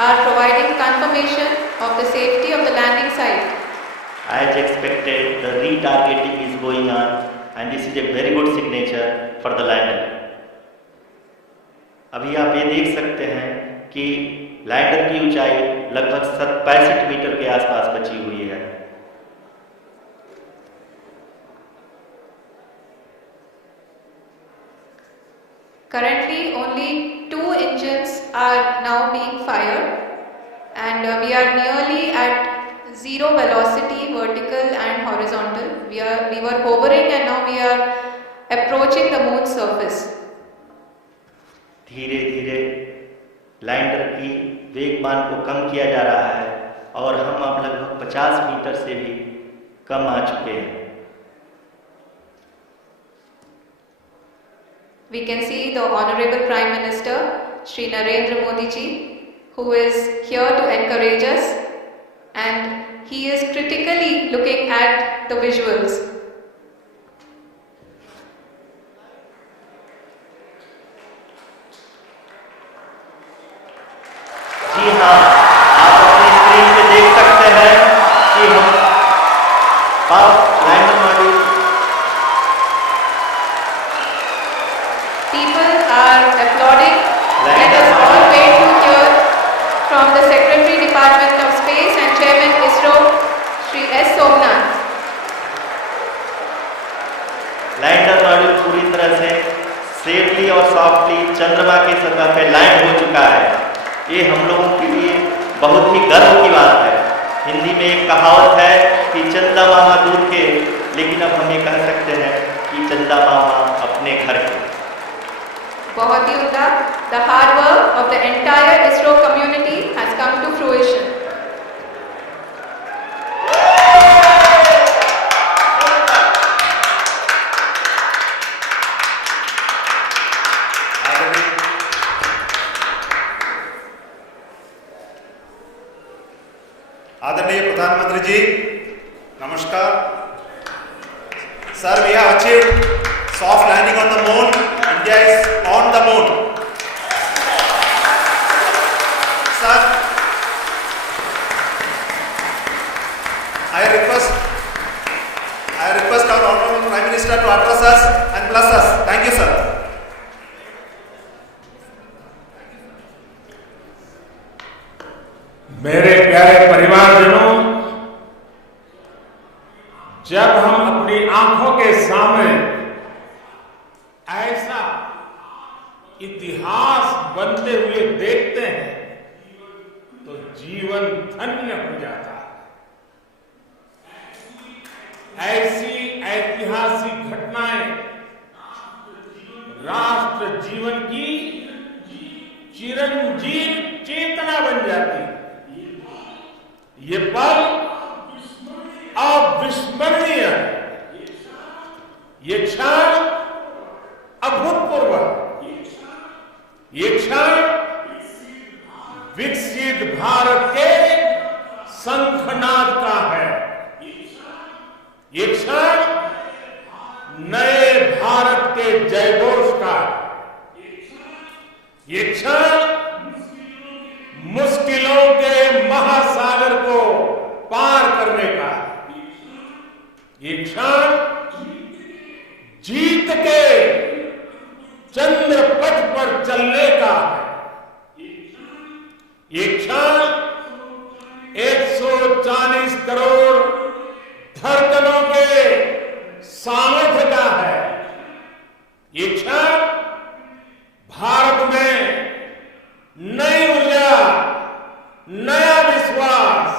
are providing confirmation of the safety of the landing site. As expected, the retargeting is going on and this is a very good signature for the lander. अभी आप ये देख सकते हैं कि lander की ऊंचाई लगभग 65 मीटर के आसपास बची हुई है। Currently only 2 engines are now being fired and we are nearly at zero velocity, vertical and horizontal. We were hovering and now we are approaching the moon's surface. धीरे धीरे लैंडर की वेगमान को कम किया जा रहा है और हम अब लगभग 50 मीटर से भी कम आ चुके हैं। We can see the Honorable Prime Minister, Shri Narendra Modi ji, who is here to encourage us and he is critically looking at the visuals. जी हाँ, आप अपनी स्क्रीन पे देख सकते हैं कि हम लैंडर मॉड्यूल People are चंद्रमा की सतह पे लैंड हो चुका है। ये हम लोगों के लिए बहुत ही गर्व की बात है। हिंदी में एक कहावत है कि चंदा मामा दूर के, लेकिन अब हम ये कह सकते हैं कि चंदा मामा अपने घर के। बहुत ही उम्दा। The hard work of the entire ISRO community has come to fruition. आदरणीय प्रधानमंत्री जी, नमस्कार। Sir, we have achieved soft landing on the moon. India is on the moon. Sir, I request our Honorable Prime Minister to address us and bless us. Thank you, sir. मेरे प्यारे परिवारजनों, जब हम अपनी आंखों के सामने ऐसा इतिहास बनते हुए देखते हैं तो जीवन धन्य हो जाता है। ऐसी ऐतिहासिक घटनाएं राष्ट्र जीवन की चिरंजीव चेतना बन जाती है। ये पल अविस्मरणीय है। ये क्षण अभूतपूर्व है। ये क्षण विकसित भारत के शंखनाद का है। ये क्षण नए भारत के जयघोष का है। ये क्षण मुश्किलों के महासागर को पार करने का है। ये क्षण जीत के चंद्र पथ पर चलने का है। ये क्षण 140 करोड़ धड़कनों के सामर्थ्य का है। ये क्षण भारत में नई ऊर्जा, नया विश्वास,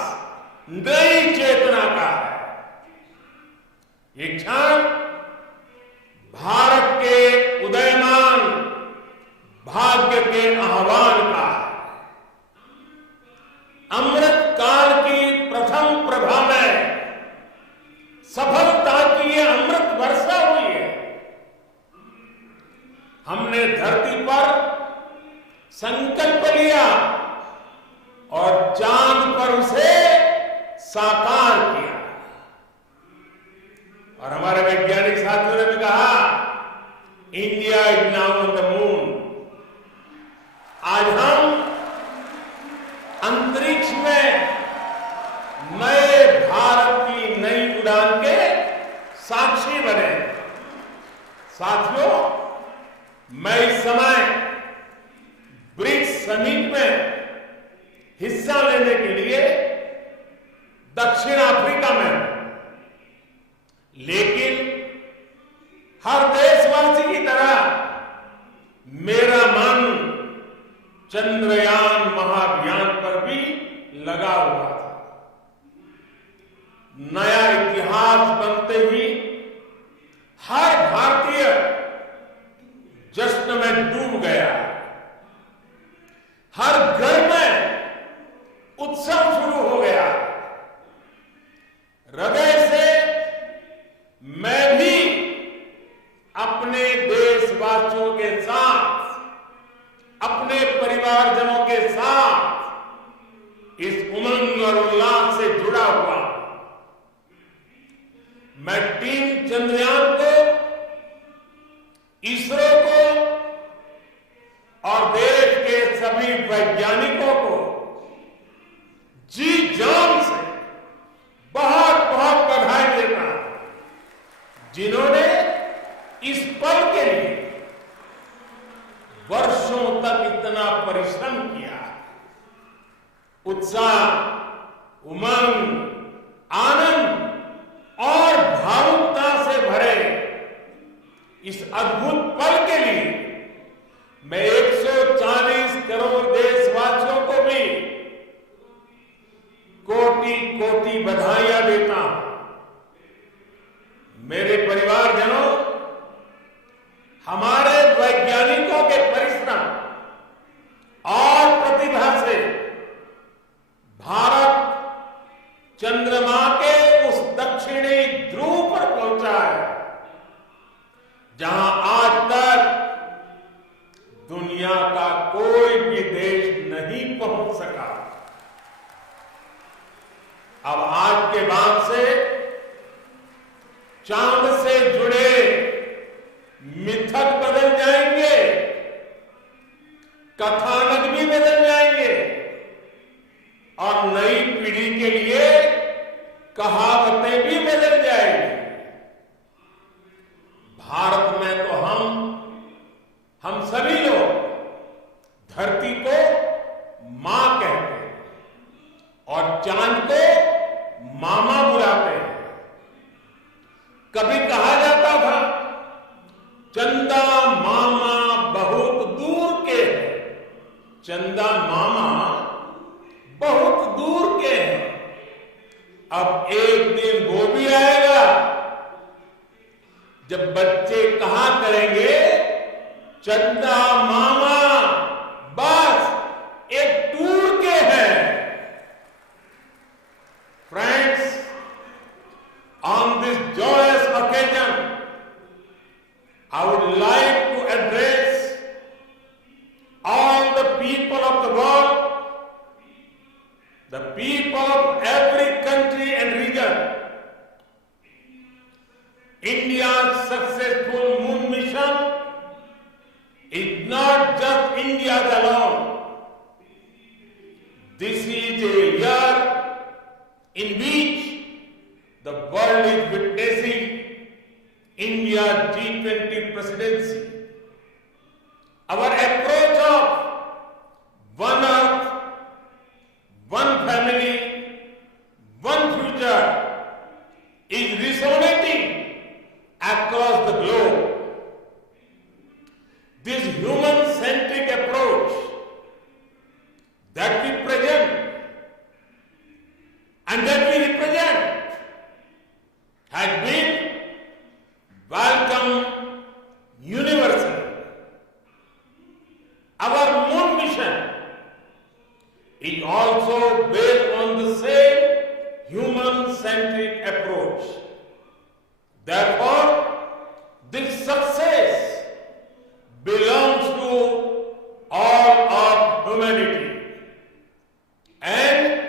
नई चेतना का है। ये क्षण भारत के उदयमान भाग्य के आह्वान का है। अमृत काल की प्रथम प्रभा में सफलता की ये अमृत वर्षा हुई है। हमने धरती पर संकल्प लिया और चांद पर उसे साकार किया। और हमारे वैज्ञानिक साथियों ने भी कहा, India is now on the moon. आज हम अंतरिक्ष में नए भारत की नई उड़ान के साक्षी बने। साथियों, मैं इस समय ब्रिक्स समिट में हिस्सा लेने के लिए दक्षिण अफ्रीका में हूं। लेकिन हर देशवासी की तरह मेरा मन चंद्रयान महाअभियान पर भी लगा हुआ था। नया इतिहास बनते ही हर भारतीय जश्न में डूब गया। हर घर में उत्सव शुरू हो गया। हृदय से मैं भी अपने देशवासियों के साथ, अपने परिवारजनों के साथ इस उमंग और उल्लास से जुड़ा हुआ। मैं टीम चंद्रयान को, इसरो को और देश के सभी वैज्ञानिकों को जी जान से बहुत बहुत बधाई देता हूं, जिन्होंने इस पल के लिए वर्षों तक इतना परिश्रम किया। उत्साह, उमंग, आनंद और भावुकता से भरे इस अद्भुत पल के लिए मैं कोई भी देश नहीं पहुंच सका। अब आज के बाद से चांद से जुड़े मिथक बदल जाएंगे, कथानक भी बदल जाएंगे और नई पीढ़ी के लिए कहावतें भी बदल जाएंगी। भारत में तो हम सभी लोग धरती को मां कहते हैं और चांद को मामा बुलाते हैं। कभी कहा जाता था चंदा मामा बहुत दूर के हैं, चंदा मामा बहुत दूर के हैं। अब एक दिन वो भी आएगा जब बच्चे कहा करेंगे चंदा मामा बस एक टूर के हैं। Friends, on this joyous occasion, I would like to address all the people of the world, the people of every country and region. India's successful moon mission is not just India's alone. This is a year in which the world is witnessing India's G20 presidency. Our approach of one earth, one family, one future is resonating across the globe. This human-centric approach that we present and that we represent has been welcome universal. Our moon mission is also based on the same human-centric approach. Therefore, this success belongs to all of humanity and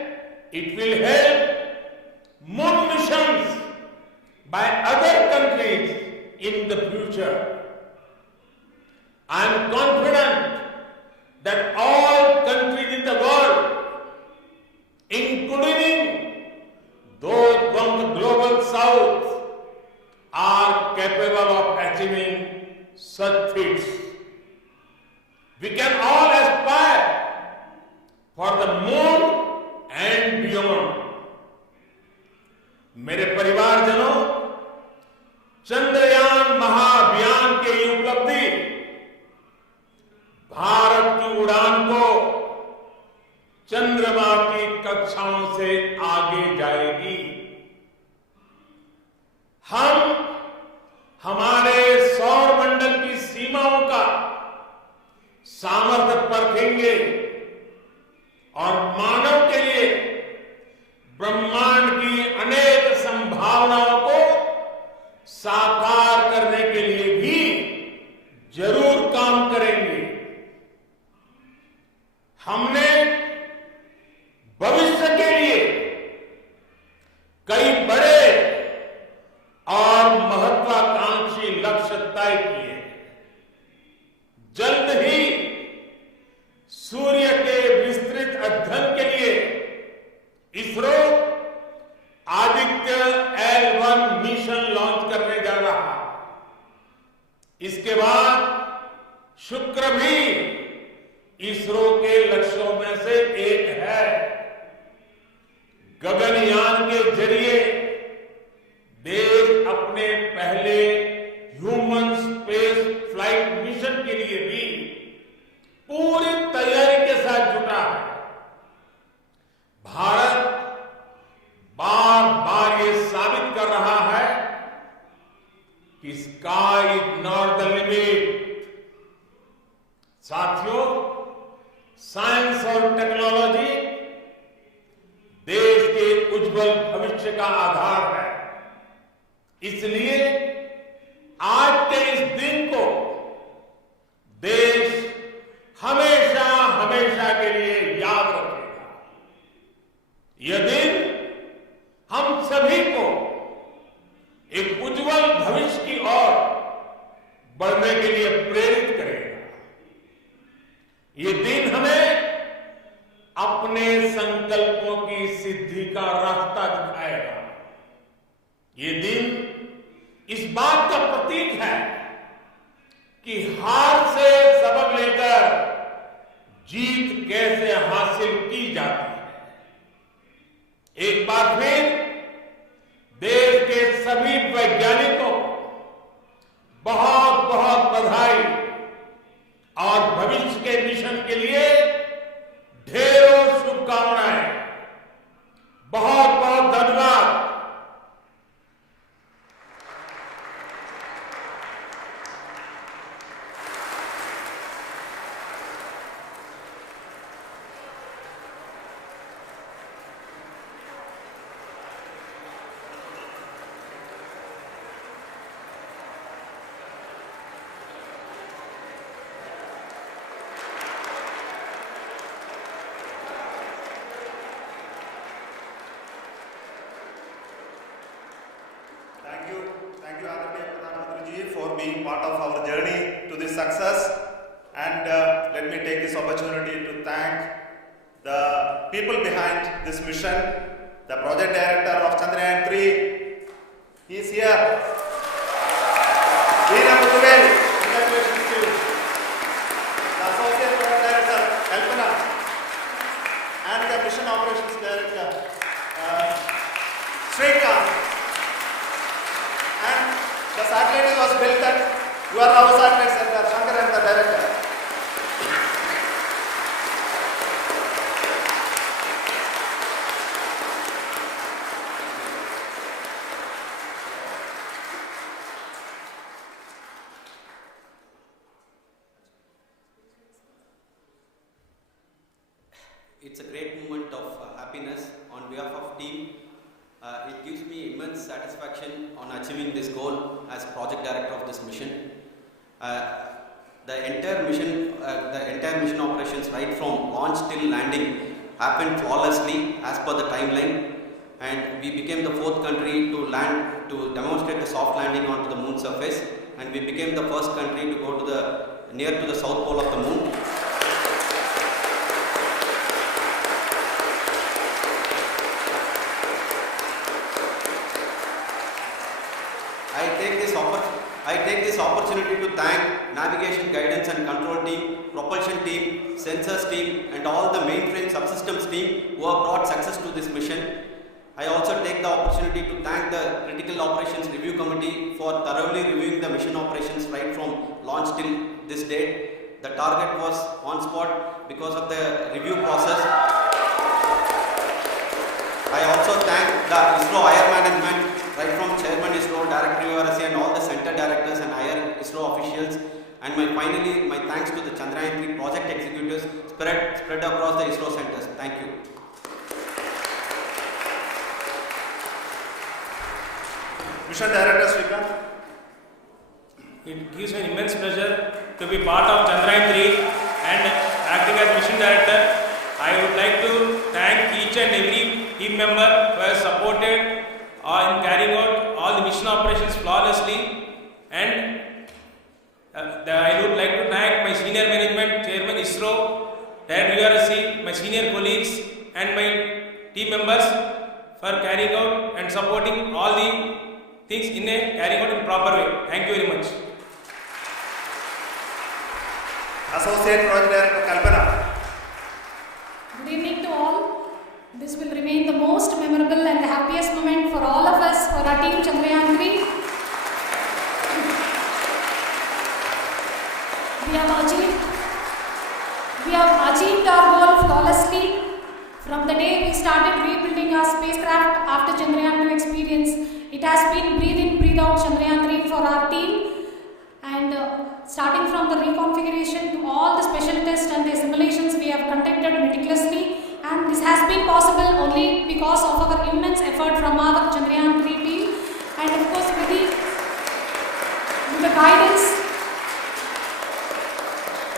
it will help moon missions by other countries in the future. I am confident that all countries in the world, including those from the global south, are capable of achieving such feats. We can all aspire for the moon and beyond. मेरे परिवारजनों, चंद्रयान महाअभियान की ये उपलब्धि भारत की उड़ान को चंद्रमा की कक्षाओं से आगे जाएगी। हम हमारे सौर मंडल की सीमाओं का सामर्थ्य परखेंगे और मानव के लिए ब्रह्मांड की अनेक संभावनाओं को साकार करने के लिए भी जरूर काम करेंगे। हमने भविष्य के लिए कई बड़े और महत्वाकांक्षी लक्ष्य तय किए। जल्द ही सूर्य के विस्तृत अध्ययन के लिए ISRO Aditya L1 mission launch करने जा रहा है। इसके बाद शुक्र भी इसरो के लक्ष्यों में से एक है। गगनयान के जरिए देश अपने पहले ह्यूमन स्पेस फ्लाइट मिशन के लिए भी पूरी तैयारी के साथ जुटा है। भारत बार बार ये साबित कर रहा है कि sky is not the limit. साथियों, साइंस और टेक्नोलॉजी देश के उज्जवल भविष्य का आधार है। इसलिए आज के इस दिन को देश हमें यह दिन हम सभी को एक उज्जवल भविष्य की ओर बढ़ने के लिए प्रेरित करेगा। ये दिन हमें अपने संकल्पों की सिद्धि का रास्ता दिखाएगा। ये दिन इस बात का प्रतीक है कि हार से सबक लेकर जीत कैसे हासिल की जाती है। एक बार फिर देश के सभी वैज्ञानिकों को बहुत बहुत बधाई और भविष्य के मिशन के लिए ढेरों शुभकामनाएं। बहुत बहुत धन्यवाद। Thank you, Aditya Pradhan Mantri ji, for being part of our journey to this success. And let me take this opportunity to thank the people behind this mission. The project director of Chandrayaan 3, he is here. Veera Muduvel, congratulations to you. The associate project director, Kalpana, and the mission operations director, Srikanth. And the satellite was built at your our satellite center, Shankar and the director. It's a great moment of happiness on behalf of team. It gives me immense satisfaction on achieving this goal as project director of this mission. The entire mission operations right from launch till landing happened flawlessly as per the timeline, and we became the 4th country to land to demonstrate the soft landing onto the moon surface, and we became the first country to go to near to the south pole of the moon. I take this opportunity to thank navigation, guidance and control team, propulsion team, sensors team and all the mainframe subsystems team who have brought success to this mission. I also take the opportunity to thank the Critical Operations Review Committee for thoroughly reviewing the mission operations right from launch till this date. The target was on spot because of the review process. I also thank the ISRO higher management right from Chairman ISRO, Director URSC and all the center directors and higher ISRO officials, and finally my thanks to the Chandrayaan 3 project executives spread across the ISRO centers. Thank you. Mission Director Srikanth. It gives me immense pleasure to be part of Chandrayaan 3 and acting as Mission Director. I would like to thank each and every team member who has supported in carrying out all the mission operations flawlessly, and I would like to thank my senior management, Chairman ISRO, Director URSC, my senior colleagues and my team members for carrying out and supporting all the things carrying out in proper way. Thank you very much. Associate Project Director Kalpana. Good evening to all. This will remain the most memorable and the happiest moment for all of us, for our team Chandrayaan 3. We have achieved our goal flawlessly. From the day we started rebuilding our spacecraft after Chandrayaan 2 experience, it has been breathe in, breathe out Chandrayaan 3 for our team. And starting from the reconfiguration to all the special tests and the simulations we have conducted meticulously, and this has been possible only because of our immense effort from our Chandrayaan 3 team, and of course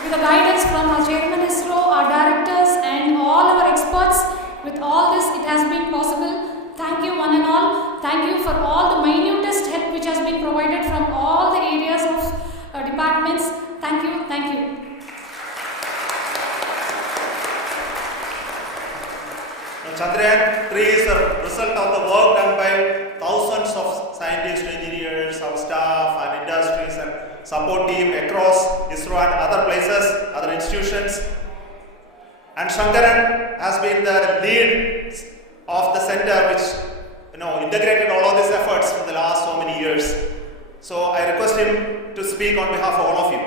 with the guidance from our Chairman ISRO, our directors and all our experts. With all this, it has been possible. Thank you one and all. Thank you for all the minutest help which has been provided from all the areas of departments. Thank you. Thank you. Chandrayaan 3 is a result of the work done by thousands of scientists, engineers, our staff and industries and support team across ISRO and other places, other institutions. And Shankaran has been the lead of the center which integrated all of these efforts for the last so many years. So I request him to speak on behalf of all of you.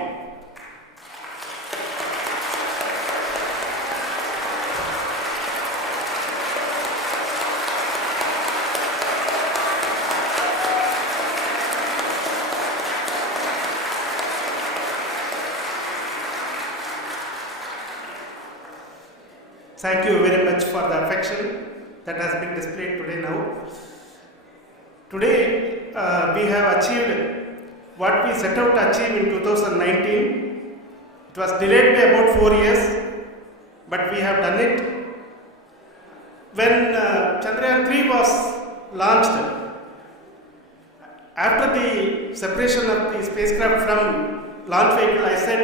Thank you very much for the affection that has been displayed today now. Today we have achieved what we set out to achieve in 2019. It was delayed by about 4 years, but we have done it. When Chandrayaan 3 was launched, after the separation of the spacecraft from launch vehicle, I said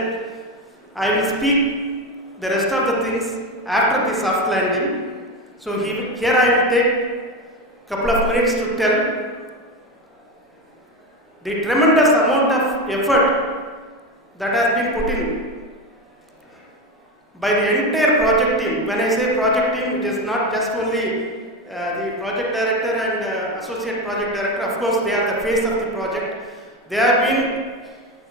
I will speak the rest of the things after the soft landing. So here I will take a couple of minutes to tell the tremendous amount of effort that has been put in by the entire project team. When I say project team, it is not just only the project director and associate project director. Of course, they are the face of the project. They have been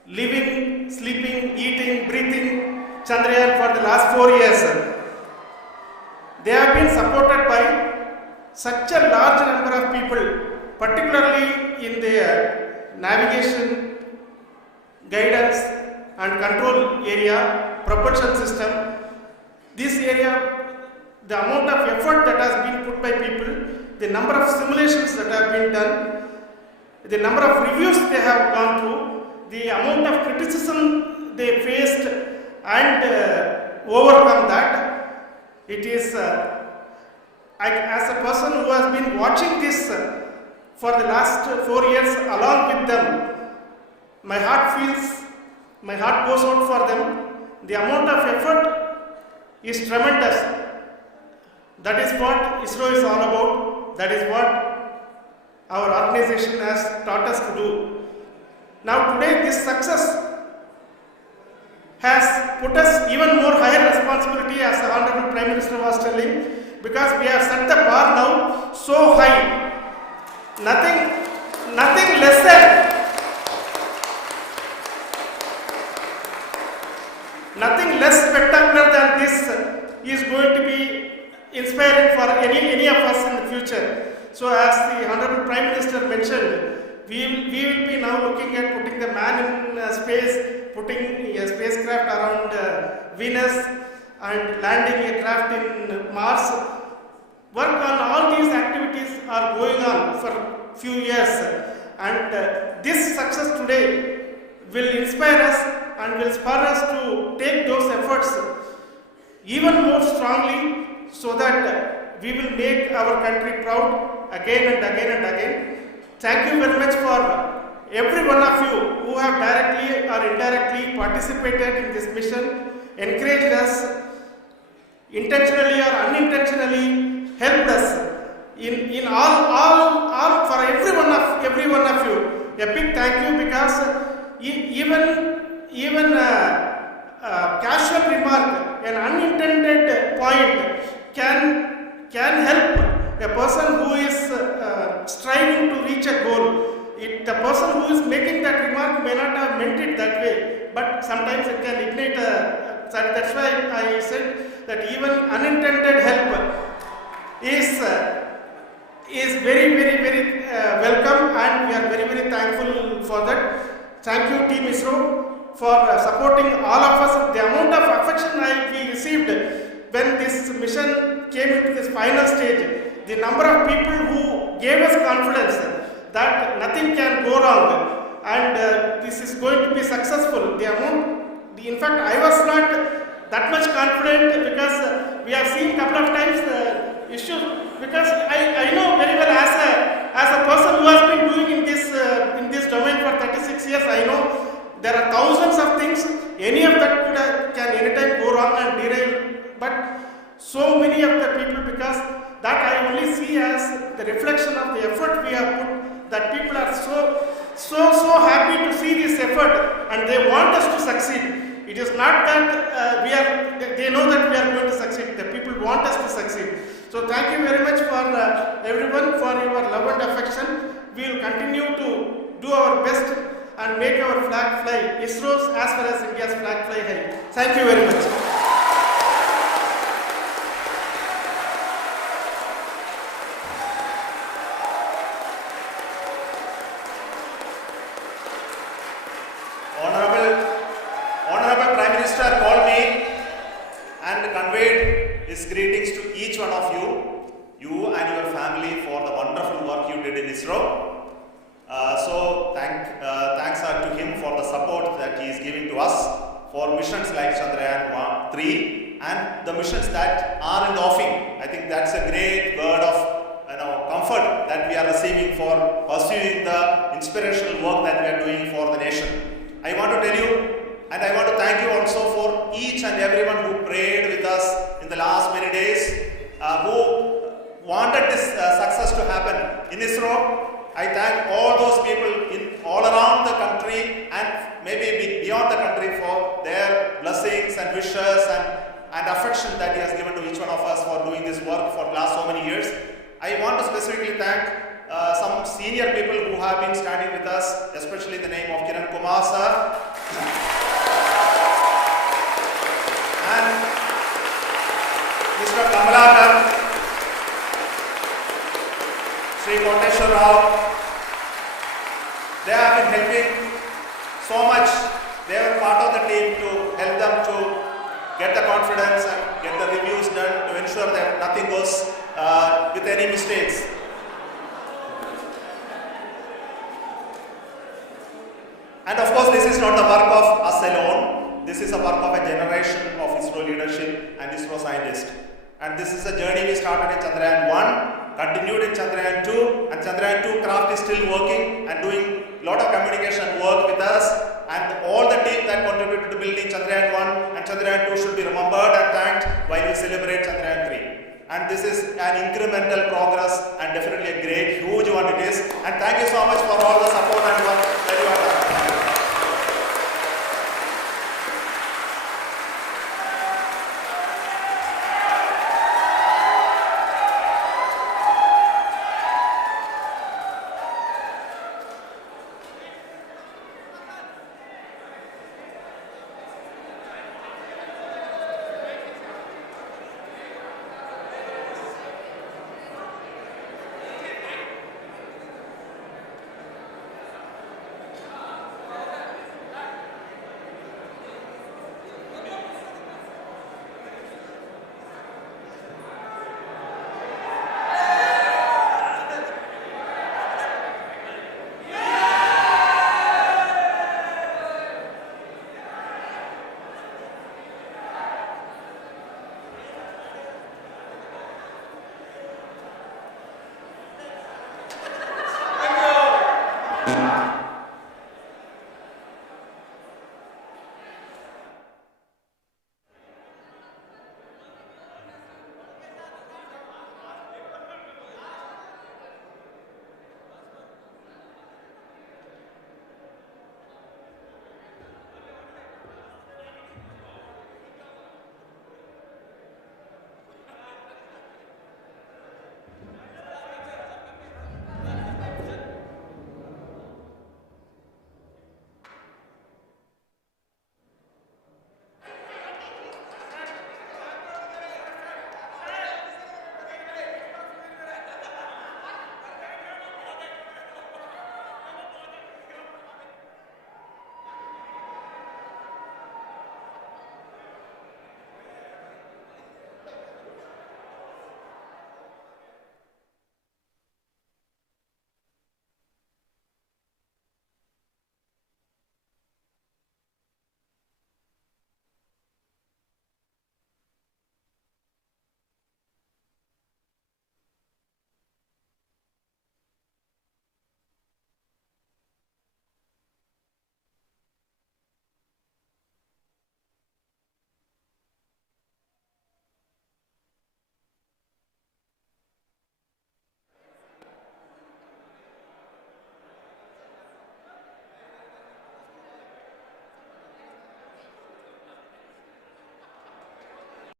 living, sleeping, eating, breathing Chandrayaan for the last 4 years. They have been supported by such a large number of people, particularly in the navigation, guidance and control area, propulsion system. This area, the amount of effort that has been put by people, the number of simulations that have been done, the number of reviews they have gone through, the amount of criticism they faced and overcome that. It is, as a person who has been watching this for the last 4 years along with them, my heart goes out for them. The amount of effort is tremendous. That is what ISRO is all about. That is what our organization has taught us to do. Now today this success has put us even more higher responsibility, as the Honorable Prime Minister was telling, because we have set the bar now so high. Nothing less spectacular than this is going to be inspiring for any of us in the future. So as the Honorable Prime Minister mentioned, we will be now looking at putting the man in space, putting a spacecraft around Venus and landing a craft in Mars. Work on all these activities are going on for few years, and this success today will inspire us and will spur us to take those efforts even more strongly, so that we will make our country proud again and again and again. Thank you very much for every one of you who have directly or indirectly participated in this mission, encouraged us, intentionally or unintentionally helped us in all for every one of you. A big thank you, because even casual remark, an unintended point can help a person who is striving to reach a goal. The person who is making that remark may not have meant it that way, but sometimes it can ignite that's why I said that even unintended help is very welcome, and we are very thankful for that. Thank you, Team ISRO, for supporting all of us. The amount of affection we received when this mission came into this final stage, the number of people who gave us confidence that nothing can go wrong and this is going to be successful. In fact, I was not that much confident, because we have seen a couple of times issues, because I know very well as a person who has been doing in this domain for 36 years, I know there are thousands of things. Any of that can anytime go wrong and derail. But so many of the people, because that I only see as the reflection of the effort we have put, that people are so happy to see this effort and they want us to succeed. It is not that they know that we are going to succeed. The people want us to succeed. So thank you very much for everyone for your love and affection. We will continue to do our best and make our flag fly, ISRO's as well as India's flag fly high. Thank you very much. Honorable Prime Minister called me and conveyed his greetings to each one of you and your family for the wonderful work you did in ISRO. Thanks are to him for the support that he is giving to us for missions like Chandrayaan 3 and the missions that are in the offing. I think that's a great word of comfort that we are receiving for pursuing the inspirational work that we are doing for the nation. I want to tell you, and I want to thank you also for each and everyone who prayed with us in the last many days, who wanted this success to happen in ISRO. I thank all those people all around the country and maybe beyond the country for their blessings and wishes and affection that he has given to each one of us for doing this work for the last so many years. I want to specifically thank some senior people who have been standing with us, especially in the name of Kiran Kumar sir and Mr. Kamalakar, Sri Koteshwar Rao. They have been helping so much. They were part of the team to help them to get the confidence and get the reviews done to ensure that nothing goes with any mistakes. And of course, this is not the work of us alone. This is a work of a generation of ISRO leadership and ISRO scientists. And this is a journey we started in Chandrayaan 1, continued in Chandrayaan 2, and Chandrayaan 2 craft is still working and doing a lot of communication work with us. And all the team that contributed to building Chandrayaan 1 and Chandrayaan 2 should be remembered and thanked while we celebrate Chandrayaan 3. And this is an incremental progress and definitely a great, huge one it is. And thank you so much for all the support and work